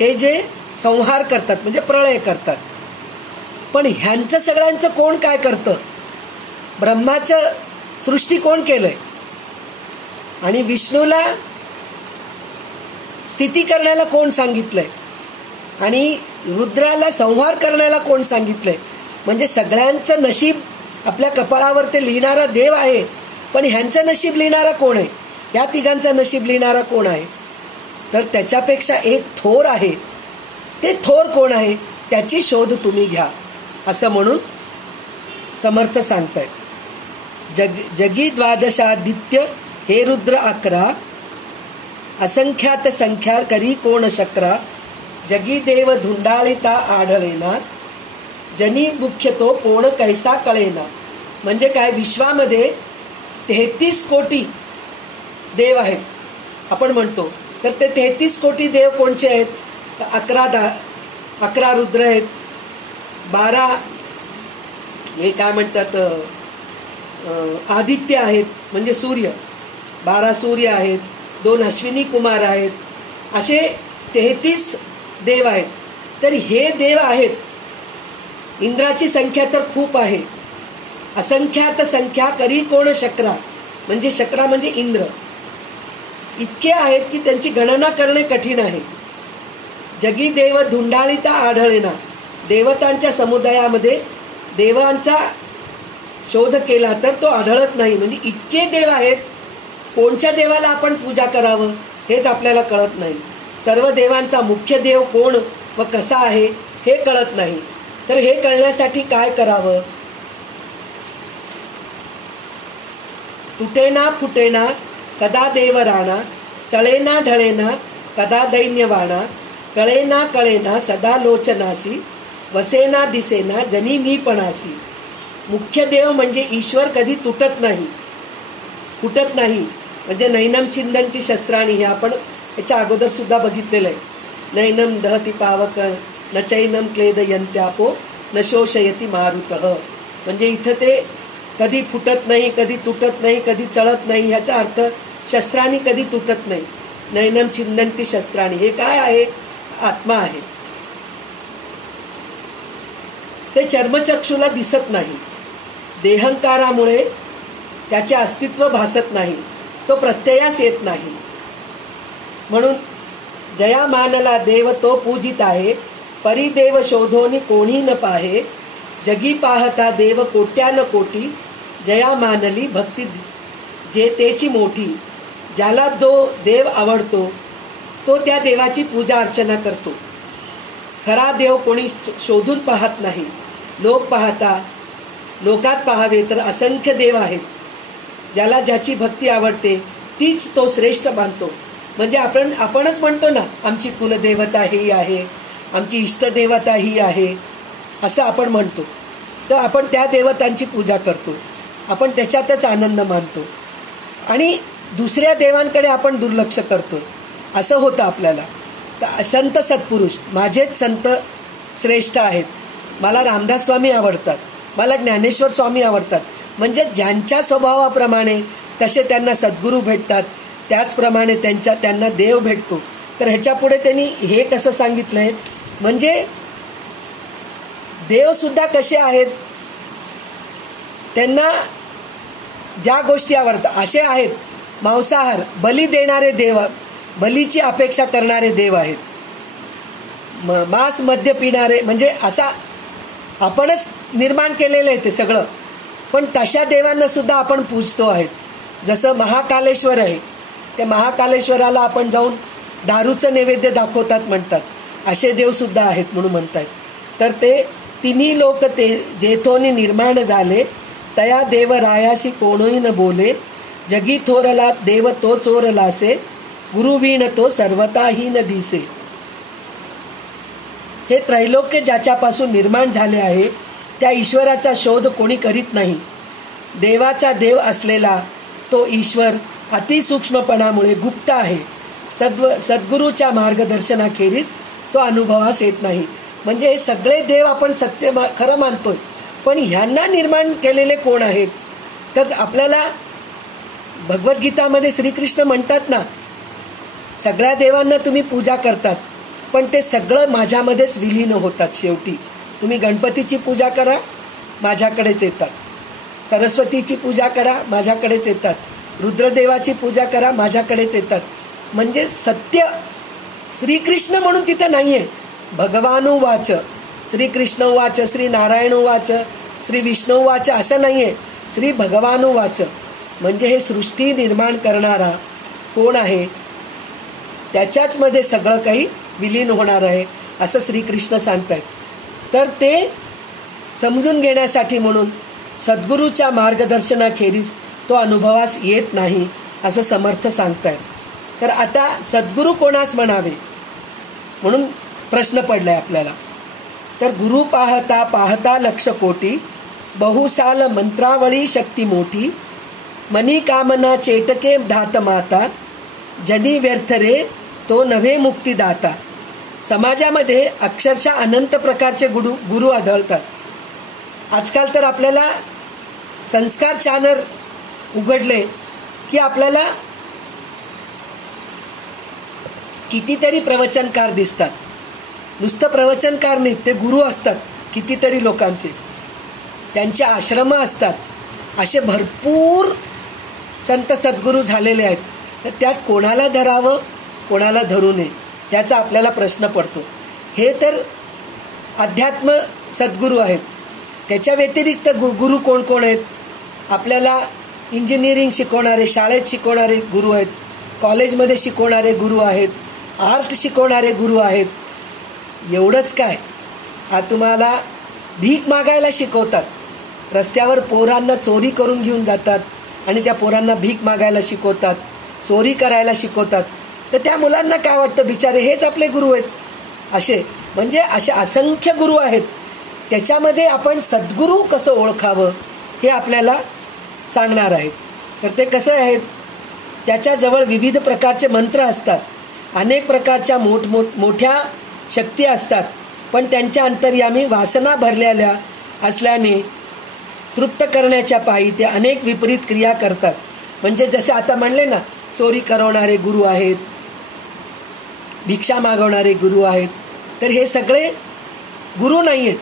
हे जे संहार करतात म्हणजे प्रळय करतात. पण ह्यांचं सगळ्यांचं कोण काय करतं? ब्रह्माचं सृष्टी कोण केलंय, आणि विष्णूला स्थिती करण्याला कोण सांगितलंय, आणि रुद्राला संहार करण्याला कोण सांगितलंय? म्हणजे सगळ्यांचं नशीब आपल्या कपाळावर ते लिहिणारा देव आहे. पण ह्यांचं नशीब लिहिणारा कोण आहे? या तिघांचं नशीब लिहिणारा कोण आहे? तर त्याच्यापेक्षा एक थोर आहे. ते थोर कोण आहे त्याची शोध तुम्ही घ्या, असं म्हणून समर्थ सांगतायत. जगी द्वादशादित्य हे रुद्र 11 असंख्यात संख्या करी कोण शक्रा जगी देव धुंडाळिता आढळेना जनी मुख्य तो कोण कैसा कळेना. म्हणजे काय, विश्वामध्ये 33 कोटी देव आहेत आपण म्हणतो. तर ते 33 कोटी देव कोणचे आहेत? 11 रुद्र आहेत, 12 हे काय म्हणतात आदित्य आहेत म्हणजे सूर्य, 12 सूर्य आहेत, 2 अश्विनी कुमार आहेत, असे 33 देव आहेत. तर हे देव आहेत. इंद्राची संख्या तर खूप आहे. असंख्यात संख्या करी कोण शक्रा, म्हणजे शक्रा म्हणजे इंद्र. इतके आहेत की त्यांची गणना करणे कठीण आहे. जगी देव धुंडाळिता आढळेना. देवतांच्या समुदायामध्ये देवांचा शोध केला तर तो आढळत नाही. म्हणजे इतके देव आहेत, कोणत्या देवाला आपण पूजा करावं हेच आपल्याला कळत नाही. सर्व देवांचा मुख्य देव कोण व कसा आहे हे कळत नाही. तर हे कळण्यासाठी काय करावं? तुटेना फुटेना कदा देव राणा, चळेना ढळेना कदा दैन्यवाणा, कळेना कळेना सदा लोचनासी, वसेना दिसेना जनी मी पणासी. मुख्य देव म्हणजे ईश्वर कधी तुटत नाही, फुटत नाही. म्हणजे नैनम छिंदंती शस्त्राणी हे आपण याच्या अगोदर सुद्धा बघितलेलं आहे. नैनम दहती पावक न चैनम क्लेदयंत्यापो न शोषयती मारुतः. म्हणजे इथं ते कधी फुटत नाही, कधी तुटत नाही, कधी चळत नाही. ह्याचा अर्थ शस्त्राणी कधी तुटत नाही. नैनम छिंदंती शस्त्राणी हे काय आहे? आत्मा आहे. ते चर्मचक्षुला दिसत नाही. देहंकारामुळे त्याचे अस्तित्व भासत नाही. तो प्रत्ययास येत नाही. म्हणून जया मानला देव तो पूजित आहे, परिदेव शोधोनी कोणी न पाहे. जगी पाहता देव कोट्यान कोटी, जया मानली भक्ती जे तेची मोठी. ज्याला जो देव आवडतो तो त्या देवाची पूजा अर्चना करतो. खरा देव कोणी शोधून पाहत नाही. लोक पाहता लोकात पाहावे तर असंख्य देव आहेत. ज्याला ज्याची भक्ती आवडते तीच तो श्रेष्ठ मानतो. म्हणजे आपणच म्हणतो ना, आमची कुलदेवता ही आहे, आमची इष्टदेवता ही आहे, असं आपण म्हणतो. तर आपण त्या देवतांची पूजा करतो, आपण त्याच्यातच आनंद मानतो आणि दुसऱ्या देवांकडे आपण दुर्लक्ष करतो. असं होतं आपल्याला. तर संत सत्पुरुष माझेच संत श्रेष्ठ आहेत. मला रामदास स्वामी आवडतात, मला ज्ञानेश्वर स्वामी आवडतात. म्हणजे ज्यांच्या स्वभावाप्रमाणे तसे त्यांना सद्गुरू भेटतात, त्याचप्रमाणे त्यांना देव भेटतो. तर ह्याच्या पुढे त्यांनी हे कसं सांगितलंय, म्हणजे देव सुद्धा कसे आहेत, त्यांना ज्या गोष्टी आवडतात असे आहेत. मांसाहार बली देणारे देव, बलीची अपेक्षा करणारे देव आहेत. मांस मद्य पिणारे, म्हणजे असा आपणच निर्माण केलेलं आहे ते सगळं. पण तशा देवांना सुद्धा आपण पूजतो आहेत. जसं महाकालेश्वर आहे, त्या महाकालेश्वराला आपण जाऊन दारूचं नैवेद्य दाखवतात म्हणतात. असे देव सुद्धा आहेत म्हणून म्हणतात. तर ते तिन्ही लोक ते जेथोनी निर्माण झाले, तया देव रायासी कोणोही न बोले. जगी थोरला देव तो चोरलासे, गुरुवीण तो सर्वताही न दिसे. हे त्रैलोक्य ज्याच्यापासून निर्माण झाले आहे त्या ईश्वराचा शोध कोणी करीत नाही. देवाचा देव असलेला तो ईश्वर अतिसूक्ष्मपणामुळे गुप्त आहे. सद्गुरूच्या मार्गदर्शनाखेरीज तो अनुभवास येत नाही. म्हणजे हे सगळे देव आपण सत्य खरं मानतोय, पण ह्यांना निर्माण केलेले कोण आहेत? तर आपल्याला भगवद्गीतामध्ये श्रीकृष्ण म्हणतात ना, सगळ्या देवांना तुम्ही पूजा करतात पण ते सगळं माझ्यामध्येच विलीन होतात. शेवटी तुम्ही गणपतीची पूजा करा, माझ्याकडेच येतात. सरस्वतीची पूजा करा, माझ्याकडेच येतात. रुद्रदेवाची पूजा करा, माझ्याकडेच येतात. म्हणजे सत्य श्रीकृष्ण म्हणून तिथं नाहीये. भगवानुवाच, श्रीकृष्णोवाच, श्री नारायणोवाच, श्री विष्णुवाच असं नाहीये. श्री भगवानुवाच म्हणजे हे सृष्टी निर्माण करणारा कोण आहे त्याच्याच मध्ये सगळं काही विलीन होणार आहे असं श्रीकृष्ण सांगतायत. तर ते समजून घेण्यासाठी म्हणून सद्गुरूच्या मार्गदर्शनाखेरीज तो अनुभवास येत नाही असं समर्थ सांगतायत. तर आता सद्गुरू कोणास म्हणावे म्हणून प्रश्न पडलाय आपल्याला. तर गुरु पाहता पाहता लक्ष कोटी, बहुसाल मंत्रावळी शक्ती मोठी. मनी कामना चेटके धात माता, जनी व्यर्थ रे तो नव्हे मुक्तीदाता. समाजामध्ये अक्षरशः अनंत प्रकारचे गुरु आढळतात. आजकाल तर आपल्याला संस्कार चॅनल उघडले की आपल्याला कितीतरी प्रवचनकार दिसतात. नुसतं प्रवचनकार नाहीत, ते गुरु असतात कितीतरी लोकांचे, त्यांचे आश्रम असतात. असे भरपूर संत सद्गुरू झालेले आहेत. तर त्यात कोणाला धरावं कोणाला धरू नये याचा आपल्याला प्रश्न पडतो. हे तर अध्यात्म सद्गुरू आहेत. त्याच्या व्यतिरिक्त गुरु कोण कोण आहेत? आपल्याला इंजिनिअरिंग शिकवणारे, शाळेत शिकवणारे गुरु आहेत, कॉलेजमध्ये शिकवणारे गुरु आहेत, आर्ट शिकवणारे गुरु आहेत. एवढंच काय, हा तुम्हाला भीक मागायला शिकवतात. रस्त्यावर पोरांना चोरी करून घेऊन जातात आणि त्या पोरांना भीक मागायला शिकवतात, चोरी करायला शिकवतात. तर त्या मुलांना काय वाटतं, बिचारे हेच आपले गुरु आहेत. म्हणजे असे असंख्य गुरु आहेत. त्याच्यामध्ये आपण सद्गुरू कसं ओळखावं हे आपल्याला सांगणार आहेत. तर ते कसं आहेत, त्याच्याजवळ विविध प्रकारचे मंत्र असतात, अनेक प्रकारच्या मोठ्या शक्ती असतात, पण त्यांच्या अंतर्यामी वासना भरलेल्या असल्याने तृप्त करण्याच्या पायी ते अनेक विपरीत क्रिया करतात. म्हणजे जसे आता म्हणले ना, चोरी करवणारे गुरु आहेत, भिक्षा मागवणारे गुरु आहेत. तर हे सगळे गुरु नाही आहेत,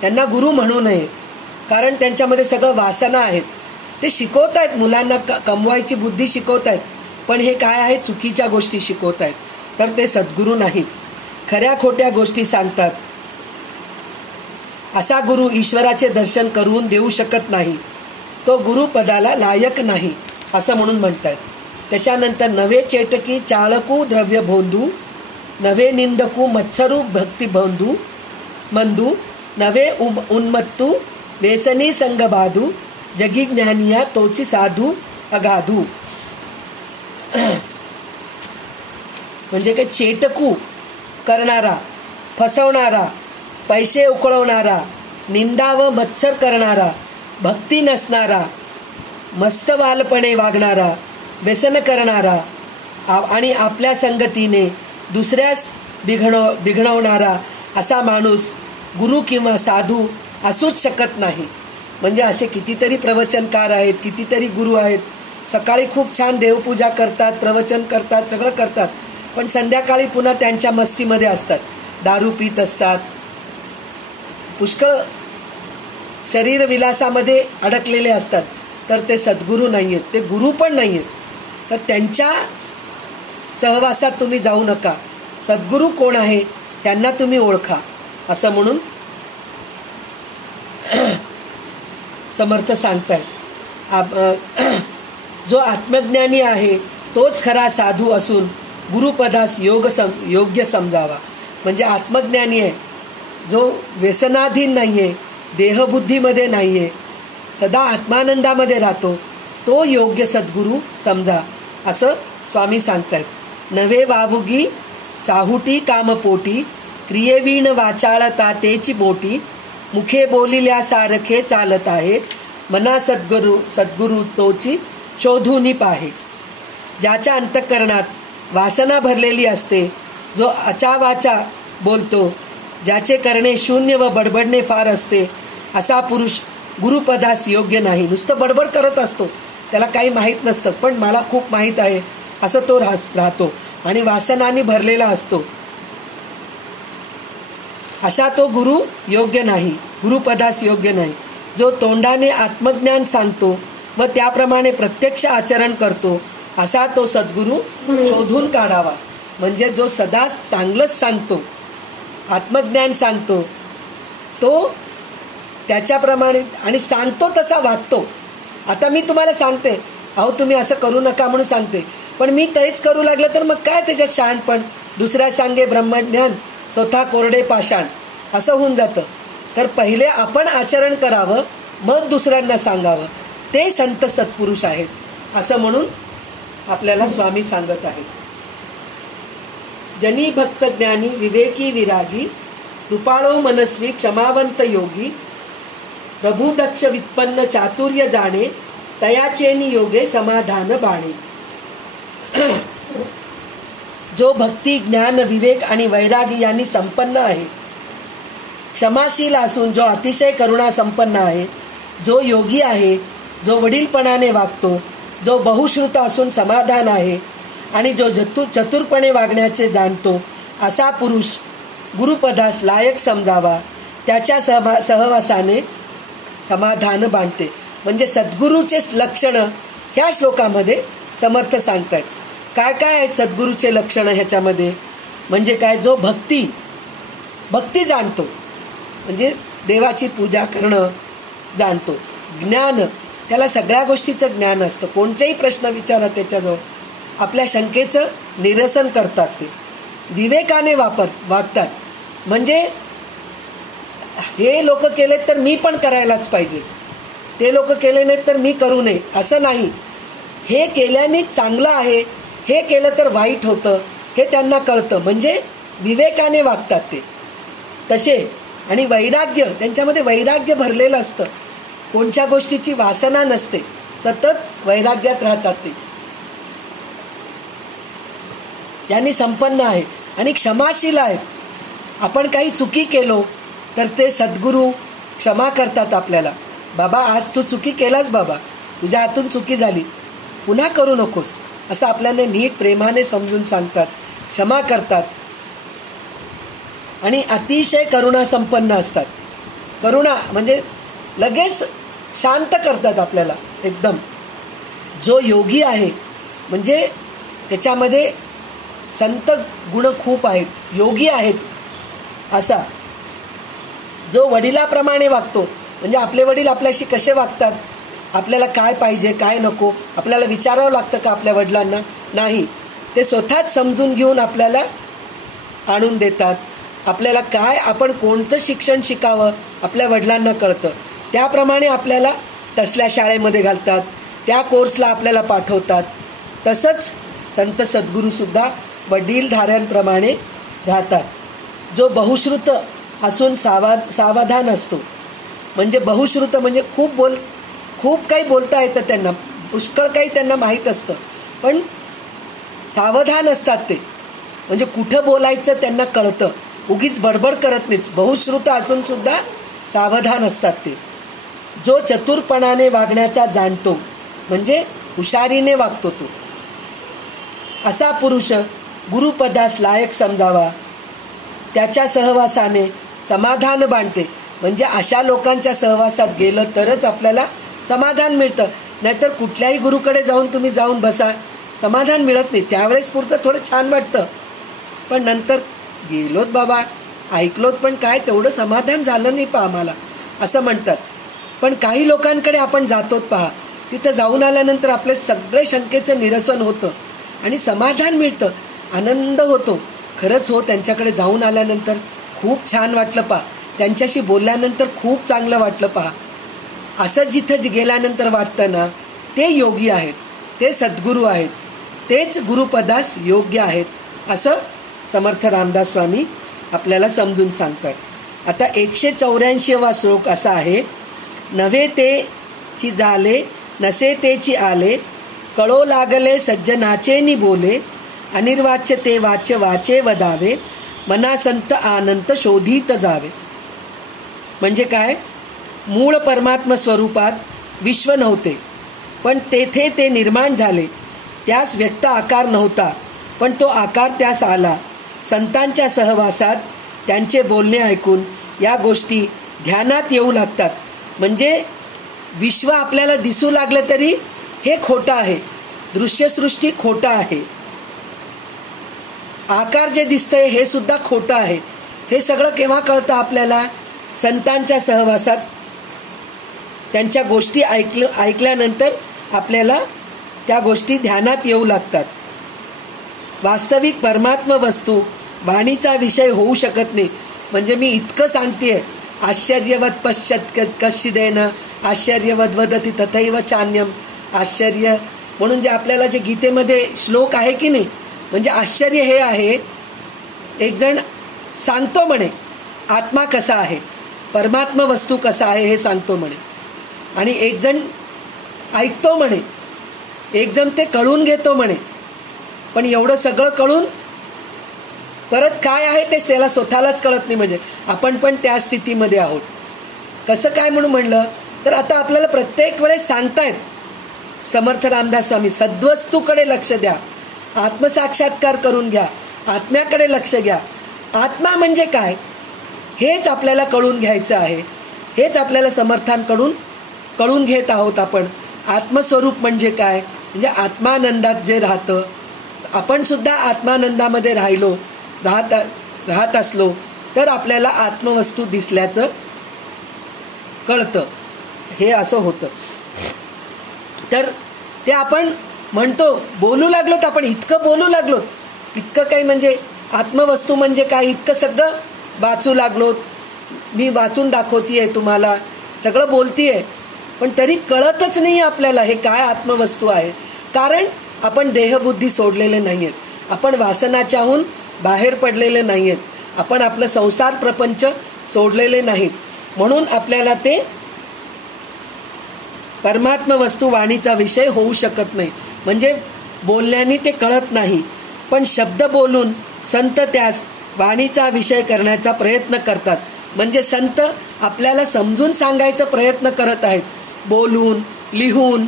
त्यांना गुरु म्हणू नये, कारण त्यांच्यामध्ये सगळं वासना आहेत. ते शिकवत आहेत मुलांना, कमवायची बुद्धी शिकवत आहेत, पण हे काय आहे, चुकीच्या गोष्टी शिकवत आहेत. तर ते सद्गुरू नाहीत, खऱ्या खोट्या गोष्टी सांगतात. असा गुरु ईश्वराचे दर्शन करून देऊ शकत नाही, तो गुरुपदाला लायक नाही असं म्हणून म्हणतात. त्याच्यानंतर नवे चेटकी चाळकू द्रव्य भोंदू, नवे निंदकू मत्सरू भक्ती बंधू मंदू, नवे उन्मत्तू व्यसनी संग बाधू, जगी ज्ञानिया तोची साधू अगाधू. म्हणजे काय, चेटकू करणारा, फसवणारा, पैसे उकळवणारा, निंदा व मत्सर करणारा, भक्ती नसणारा, मस्त बालपणे वागणारा, व्यसन करणारा आणि आपल्या संगतीने दुसऱ्यास बिघडवणारा असा माणूस गुरु किंवा साधू असूच शकत नाही. म्हणजे असे कितीतरी प्रवचनकार आहेत, कितीतरी गुरु आहेत. सकाळी खूप छान देवपूजा करतात, प्रवचन करतात, सगळं करतात, पण संध्याकाळी पुन्हा त्यांच्या मस्तीमध्ये असतात, दारू पीत असतात, पुष्कळ शरीर विलासामध्ये अडकलेले असतात. तर ते सद्गुरू नाही आहेत, ते गुरु पण नाही आहेत. तर त्यांच्या सहवासात तुम्ही जाऊ नका. सद्गुरू कोण आहे त्यांना तुम्ही ओळखा असं म्हणून समर्थ सांगतायत. जो आत्मज्ञानी आहे तोच खरा साधू असून गुरुपदास योग्य समजावा. म्हणजे आत्मज्ञानी आहे, जो व्यसनाधीन नाहीये, देहबुद्धीमध्ये नाहीये, सदा आत्मानंदामध्ये राहतो, तो योग्य सद्गुरू समजा असं स्वामी सांगतायत. नवे वावुगी चाहुटी कामपोटी, क्रियेवीण वाचाळता तेची बोटी, मुखे बोलिल्या सारखे चालत आहे, मना सद्गुरू तोची शोधूनी पाहे. ज्याच्या अंतःकरणात वासना भरलेली असते, जो अचावाचा बोलतो, ज्याचे करणे शून्य व बडबडणे फार असते, असा पुरुष गुरुपदास योग्य नाही. नुसतं बडबड करत असतो, त्याला काही माहीत नसतं, पण मला खूप माहीत आहे असं तो राहतो आणि वासनांनी भरलेला असतो. असा तो गुरु योग्य नाही, गुरुपदास योग्य नाही. जो तोंडाने आत्मज्ञान सांगतो व त्याप्रमाणे प्रत्यक्ष आचरण करतो, असा तो सद्गुरू शोधून काढावा. म्हणजे जो सदा चांगलंच सांगतो, आत्मज्ञान सांगतो, तो त्याच्याप्रमाणे आणि सांगतो तसा वागतो. आता मी तुम्हाला सांगते, अहो तुम्ही असं करू नका म्हणून सांगते, पण मी तेच करू लागलं तर मग काय त्याच्यात शहाणपण. दुसऱ्या सांगे ब्रह्मज्ञान, स्वतः कोरडे पाषाण असं होऊन जातं. तर पहिले आपण आचरण करावं, मग दुसऱ्यांना सांगावं. ते संत सत्पुरुष आहेत असं म्हणून आपल्याला स्वामी सांगत आहेत. जनी भक्त ज्ञानी विवेकी विरागी, कृपाळो मनस्वी क्षमावंत योगी, प्रभू दक्ष वित्पन्न चातुर्य जाणे, तयाचेनी योगे समाधान बाणे. जो भक्ती ज्ञान विवेक आणि वैरागी यांनी संपन्न आहे, क्षमाशील असून जो अतिशय करुणा संपन्न आहे, जो योगी आहे, जो वडीलपणाने वागतो, जो बहुश्रुत असून समाधान आहे आणि जो चतुरपणे वागण्याचे जाणतो, असा पुरुष गुरुपदास लायक समजावा. त्याच्या सहवासाने समाधान बांधते. म्हणजे सद्गुरूचे लक्षण ह्या श्लोकामध्ये समर्थ सांगतायत. काय काय आहेत सद्गुरूचे लक्षण ह्याच्यामध्ये? म्हणजे काय, जो भक्ती जाणतो, म्हणजे देवाची पूजा करणं जाणतो. ज्ञान, त्याला सगळ्या गोष्टीचं ज्ञान असतं. कोणतेही प्रश्न विचारा त्याच्याजवळ, आपल्या शंकेचं निरसन करतात, ते विवेकाने वागतात. म्हणजे हे लोक केलेत तर मी पण करायलाच पाहिजे, ते लोक केले नाहीत तर मी करू नये असं नाही. हे केल्याने चांगलं आहे, हे केलं तर वाईट होतं हे त्यांना कळतं. म्हणजे विवेकाने वागतात ते तसे. आणि वैराग्य, त्यांच्यामध्ये वैराग्य भरलेलं असतं, कोणत्या गोष्टीची वासना नसते, सतत वैराग्यात राहतात ते. त्यांनी संपन्न आहे आणि क्षमाशील आहेत. आपण काही चुकी केलो तर ते सद्गुरू क्षमा करतात आपल्याला. बाबा आज तू चुकी केलास, बाबा तुझ्या हातून चुकी झाली, पुन्हा करू नकोस असं आपल्याला नीट प्रेमाने समजून सांगतात, क्षमा करतात. आणि अतिशय करुणा संपन्न असतात. करुणा म्हणजे लगेच शांत करतात आपल्याला एकदम. जो योगी आहे म्हणजे त्याच्यामध्ये संत गुण खूप आहेत, योगी आहेत. असा जो वडिलाप्रमाणे वागतो, म्हणजे आपले वडील आपल्याशी कसे वागतात, आपल्याला काय पाहिजे काय नको आपल्याला विचारावं लागतं का आपल्या वडिलांना? नाही, ते स्वतःच समजून घेऊन आपल्याला आणून देतात. आपल्याला काय, आपण कोणतं शिक्षण शिकावं आपल्या वडिलांना कळतं, त्याप्रमाणे आपल्याला तसल्या शाळेमध्ये घालतात, त्या कोर्सला आपल्याला पाठवतात. तसंच संत सद्गुरूसुद्धा वडीलधाऱ्यांप्रमाणे राहतात. जो बहुश्रुत असून सावधान असतो, म्हणजे बहुश्रुत म्हणजे खूप काही बोलता येतं त्यांना, पुष्कळ काही त्यांना माहीत असतं, पण सावधान असतात ते. म्हणजे कुठं बोलायचं त्यांना कळतं, उगीच बडबड करत नाहीत. बहुश्रुत असून सुद्धा सावधान असतात ते. जो चतुरपणाने वागण्याचा जाणतो, म्हणजे हुशारीने वागतो तो, असा पुरुष गुरुपदास लायक समजावा. त्याच्या सहवासाने समाधान बांधते. म्हणजे अशा लोकांच्या सहवासात गेलं तरच आपल्याला समाधान मिळतं. नाहीतर कुठल्याही गुरुकडे तुम्ही जाऊन बसा, समाधान मिळत नाही. त्यावेळेस पुरतं थोडं छान वाटतं, पण नंतर गेलोत बाबा, ऐकलोत, पण काय तेवढं समाधान झालं नाही पहा आम्हाला असं म्हणतात. पण काही लोकांकडे आपण जातोत पहा, तिथं जाऊन आल्यानंतर आपले सगळे शंकेचं निरसन होतं आणि समाधान मिळतं, आनंद होतो. खरंच हो, त्यांच्याकडे जाऊन आल्यानंतर खूप छान वाटलं पहा, त्यांच्याशी बोलल्यानंतर खूप चांगलं वाटलं पहा. असं जिथं गेल्यानंतर वाटतं ना, ते योगी आहेत, ते सद्गुरू आहेत, तेच गुरुपदास योग्य आहेत असं समर्थ रामदास स्वामी आपल्याला समजून सांगतात. आता 184वा श्लोक असा आहे. नव्हे ते ची झाले, नसे तेची आले, कळो लागले सज्जनाचे नि बोले, अनिर्वाच्य ते वाच्य वाचे वदावे, मना संत आनंत शोधित जावे. म्हणजे काय, मूळ परमात्म स्वरूपात विश्व नव्हते, पण तेथे ते निर्माण झाले. त्यास व्यक्त आकार नव्हता, पण तो आकार त्यास आला. संतांच्या सहवासात त्यांचे बोलणे ऐकून या गोष्टी ध्यानात येऊ लागतात. म्हणजे विश्व आपल्याला दिसू लागलं तरी हे खोटं आहे, दृश्यसृष्टी खोटं आहे. आकार जे दिसतंय हे सुद्धा खोटं आहे. हे सगळं केव्हा कळतं आपल्याला? संतांच्या सहवासात त्यांच्या गोष्टी ऐकल्यानंतर आपल्याला त्या गोष्टी ध्यानात येऊ लागतात. वास्तविक परमात्म वस्तू वाणीचा विषय होऊ शकत नाही. म्हणजे मी इतकं सांगतेय, आश्चर्यवत पश्यत कश्चिदेन आश्चर्यवत वदति तथैव चान्यम. आश्चर्य म्हणून जे आपल्याला जे गीतेमध्ये श्लोक आहे की नाही, म्हणजे आश्चर्य हे आहे, एक जण सांगतो म्हणे आत्मा कसा आहे, परमात्मा वस्तू कसा आहे हे सांगतो म्हणे, आणि एक जण ऐकतो म्हणे, एक जण ते कळून घेतो म्हणे. पण एवढं सगळं कळून परत काय आहे ते त्याला स्वतःलाच कळत नाही. म्हणजे आपण पण त्या स्थितीमध्ये आहोत. कसं काय म्हणून म्हणलं तर आता आपल्याला प्रत्येक वेळेस सांगतायत समर्थ रामदास स्वामी, सद्वस्तूकडे लक्ष द्या, आत्मसाक्षात्कार करून घ्या, आत्म्याकडे लक्ष घ्या. आत्मा म्हणजे काय हेच आपल्याला कळून घ्यायचं आहे. हेच आपल्याला समर्थांकडून कळून घेत आहोत आपण. आत्मस्वरूप म्हणजे काय, म्हणजे आत्मानंदात जे राहतं, आपण सुद्धा आत्मानंदामध्ये राहत असलो तर आपल्याला आत्मवस्तू दिसल्याचं कळतं. हे असं होतं. तर ते आपण म्हणतो, बोलू लागलोत, आपण इतकं बोलू लागलो, इतकं काही म्हणजे आत्मवस्तू म्हणजे काय इतकं सगळं वाचू लागलो, मी वाचून दाखवतीये तुम्हाला, सगळं बोलतीये, पण तरी कळतच नाही आपल्याला हे काय आत्मवस्तू आहे. कारण आपण देहबुद्धी सोडलेले नाहीयेत, आपण वासनाच्याहून बाहेर पडलेले नाहीयेत, आपण आपलं संसार प्रपंच सोडलेले नाहीत. म्हणून आपल्याला ते परमात्म वस्तू वाणीचा विषय होऊ शकत नाही. म्हणजे बोलण्याने ते कळत नाही, पण शब्द बोलून संत त्यास वाणीचा विषय करण्याचा प्रयत्न करतात. म्हणजे संत आपल्याला समजून सांगायचा प्रयत्न करत आहेत, बोलून लिहून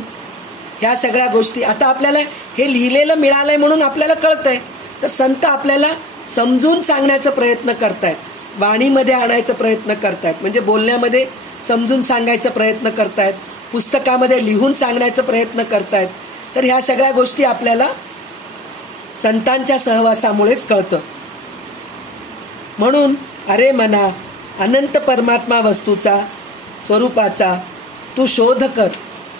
ह्या सगळ्या गोष्टी. आता आपल्याला हे लिहिलेलं मिळालंय म्हणून आपल्याला कळतंय, तर संत आपल्याला समजून सांगण्याचा प्रयत्न करतायत, वाणीमध्ये आणायचा प्रयत्न करतायत. म्हणजे बोलण्यामध्ये समजून सांगायचा प्रयत्न करतायत, पुस्तकामध्ये लिहून सांगण्याचा प्रयत्न करतायत. तर ह्या सगळ्या गोष्टी आपल्याला संतांच्या सहवासामुळेच कळतं. म्हणून अरे मना, अनंत परमात्मा वस्तूचा स्वरूपाचा तू शोध कर.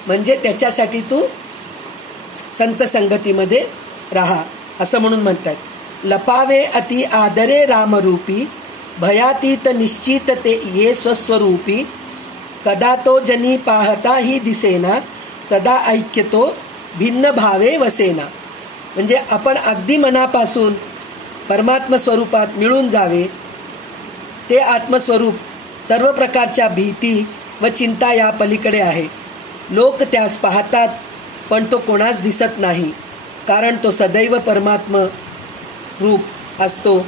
म्हणजे त्याच्यासाठी तू संत संगतीमध्ये राहा असं म्हणून म्हणतात. लपावे अति आदरे रामरूपी, भयातीत निश्चित ते ये स्वस्वरूपी. कदा तो जनी पाहता ही दिसेना, सदा ऐक्यतो भिन्न भावे वसेना. म्हणजे आपण अगदी मनापासून परमात्म स्वरूपात मिळून जावे. ते आत्मस्वरूप सर्व प्रकारच्या भीती व चिंता या पलीकडे आहे. लोक त्यास पाहतात, पण तो कोणास दिसत नाही, कारण तो सदैव परमात्म रूप असतो,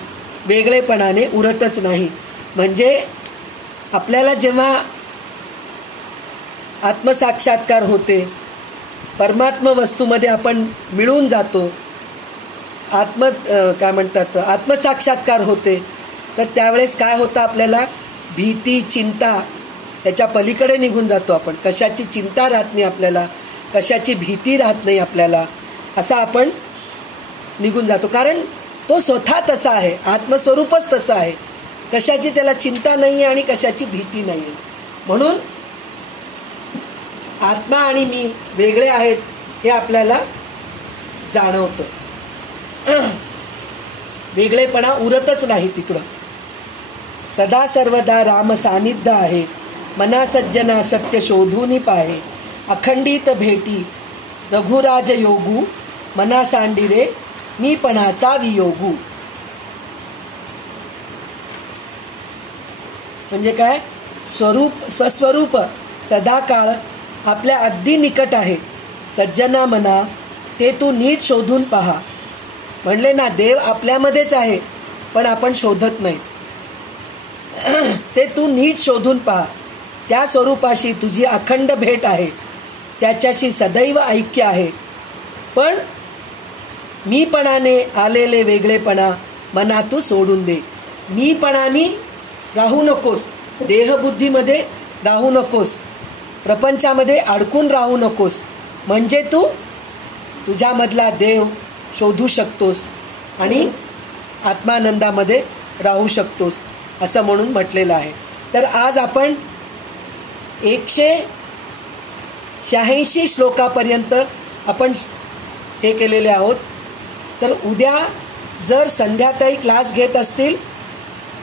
वेगळेपणाने उरतच नाही. म्हणजे आपल्याला जेव्हा आत्मसाक्षात्कार होते, परमात्म वस्तूमध्ये आपण मिळून जातो, आत्मसाक्षात्कार होते, तर त्यावेळेस काय होतं, आपल्याला भीती चिंता याच्या पलीकडे निघून जातो. आपण कशाची चिंता राहत नाही आपल्याला, कशाची भीती राहत नाही आपल्याला, असा आपण निघून जातो. कारण तो स्वतः तसा आहे, आत्मस्वरूपच तसं आहे, कशाची त्याला चिंता नाही आणि कशाची भीती नाही. म्हणून आत्मा आणि मी वेगळे आहेत हे आपल्याला जाणवतं. वेगळेपणा उरतच नाही तिकडं. सदा सर्वदा राम सानिध्य आहे, मना सज्जना सत्य शोधूनी पाहे. अखंडित भेटी रघुराज योगू, मना सांडिरे मीपणाचा वियोगू. म्हणजे काय, स्वरूप स्वस्वरूप सदाकाळ आपल्या अगदी निकट आहे. सज्जना मना ते तू नीट शोधून पहा. म्हणले ना, देव आपल्यामध्येच आहे, पण आपण शोधत नाही. ते तू नीट शोधून पहा. त्या स्वरूपाशी तुझी अखंड भेट आहे, त्याच्याशी सदैव ऐक्य आहे. पण मीपणाने आलेले वेगळेपणा मना तू सोडून दे. मीपणाने राहू नकोस, देहबुद्धीमध्ये राहू नकोस, प्रपंचामध्ये अडकून राहू नकोस. म्हणजे तू तुझ्यामधला देव शोधू शकतोस आणि आत्मानंदामध्ये राहू शकतोस, असं म्हणून म्हटलेलं आहे. तर आज आपण 186 श्लोकापर्यंत आपण हे केलेले आहोत. तर उद्या जर संध्याताई क्लास घेत असतील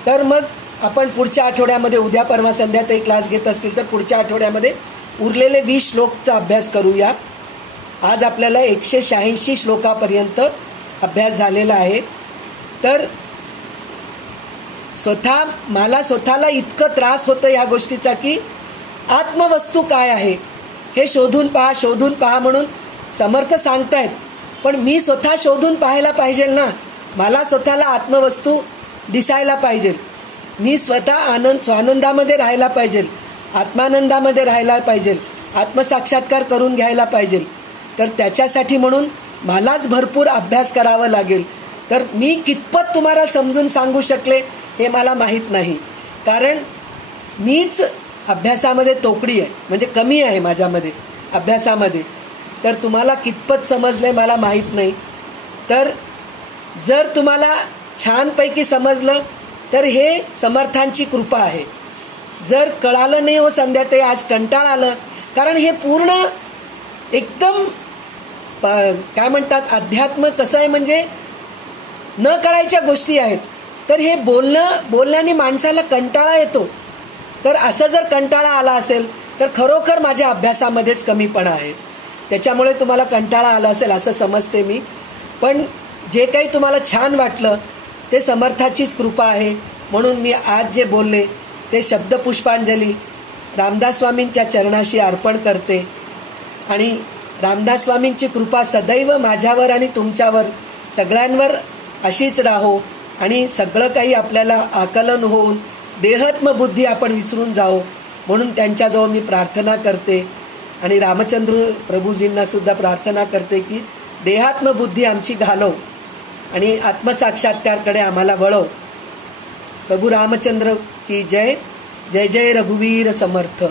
तर मग आपण पुढच्या आठवड्यामध्ये, उद्या परवा संध्याताई क्लास घेत असतील तर पुढच्या आठवड्यामध्ये उरलेले 20 श्लोकचा अभ्यास करूया. आज आपल्याला 186 श्लोकापर्यंत अभ्यास झालेला आहे. तर मला स्वतःला इतकं त्रास होतं या गोष्टीचा की आत्मवस्तू काय आहे हे शोधून पहा म्हणून समर्थ सांगतायत, पण मी स्वतः शोधून पाहायला पाहिजे ना. मला स्वतःला आत्मवस्तू दिसायला पाहिजे, मी स्वतः स्वानंदामध्ये राहायला पाहिजे, आत्मानंदामध्ये राहायला पाहिजे, आत्मसाक्षात्कार करून घ्यायला पाहिजे. तर त्याच्यासाठी म्हणून मलाच भरपूर अभ्यास करावा लागेल. तर मी कितपत तुम्हाला समजून सांगू शकले हे मला माहीत नाही, कारण मीच अभ्यासामध्ये तोकडी आहे, म्हणजे कमी आहे माझ्यामध्ये अभ्यासामध्ये. तर तुम्हाला कितपत समजले मला माहीत नाही. तर जर तुम्हाला छानपैकी समजलं तर हे समर्थांची कृपा आहे. जर कळालं नाही, हो संध्याताई आज कंटाळ आलं, कारण हे पूर्ण एकदम काय म्हणतात, अध्यात्म कसं आहे, म्हणजे न कळायच्या गोष्टी आहेत. तर हे बोलण्याने माणसाला कंटाळा येतो. तर असं जर कंटाळा आला असेल तर खरोखर माझ्या अभ्यासामध्येच कमीपणा आहे. त्याच्यामुळे तुम्हाला कंटाळा आला असेल असं समजते मी. पण जे काही तुम्हाला छान वाटलं ते समर्थाचीच कृपा आहे. म्हणून मी आज जे बोलले ते शब्द पुष्पांजली रामदास स्वामींच्या चरणाशी अर्पण करते. आणि रामदास स्वामींची कृपा सदैव माझ्यावर आणि तुमच्यावर सगळ्यांवर अशीच राहो आणि सगळं काही आपल्याला आकलन होऊन देहात्मबुद्धी आपण विसरून जाओ म्हणून त्यांच्याजवळ मी प्रार्थना करते. आणि रामचंद्र प्रभूजींना सुद्धा प्रार्थना करते की देहात्मबुद्धी आमची घालव आणि आत्मसाक्षात्कारकडे आम्हाला वळव. प्रभू रामचंद्र की जय. जय जय रघुवीर समर्थ.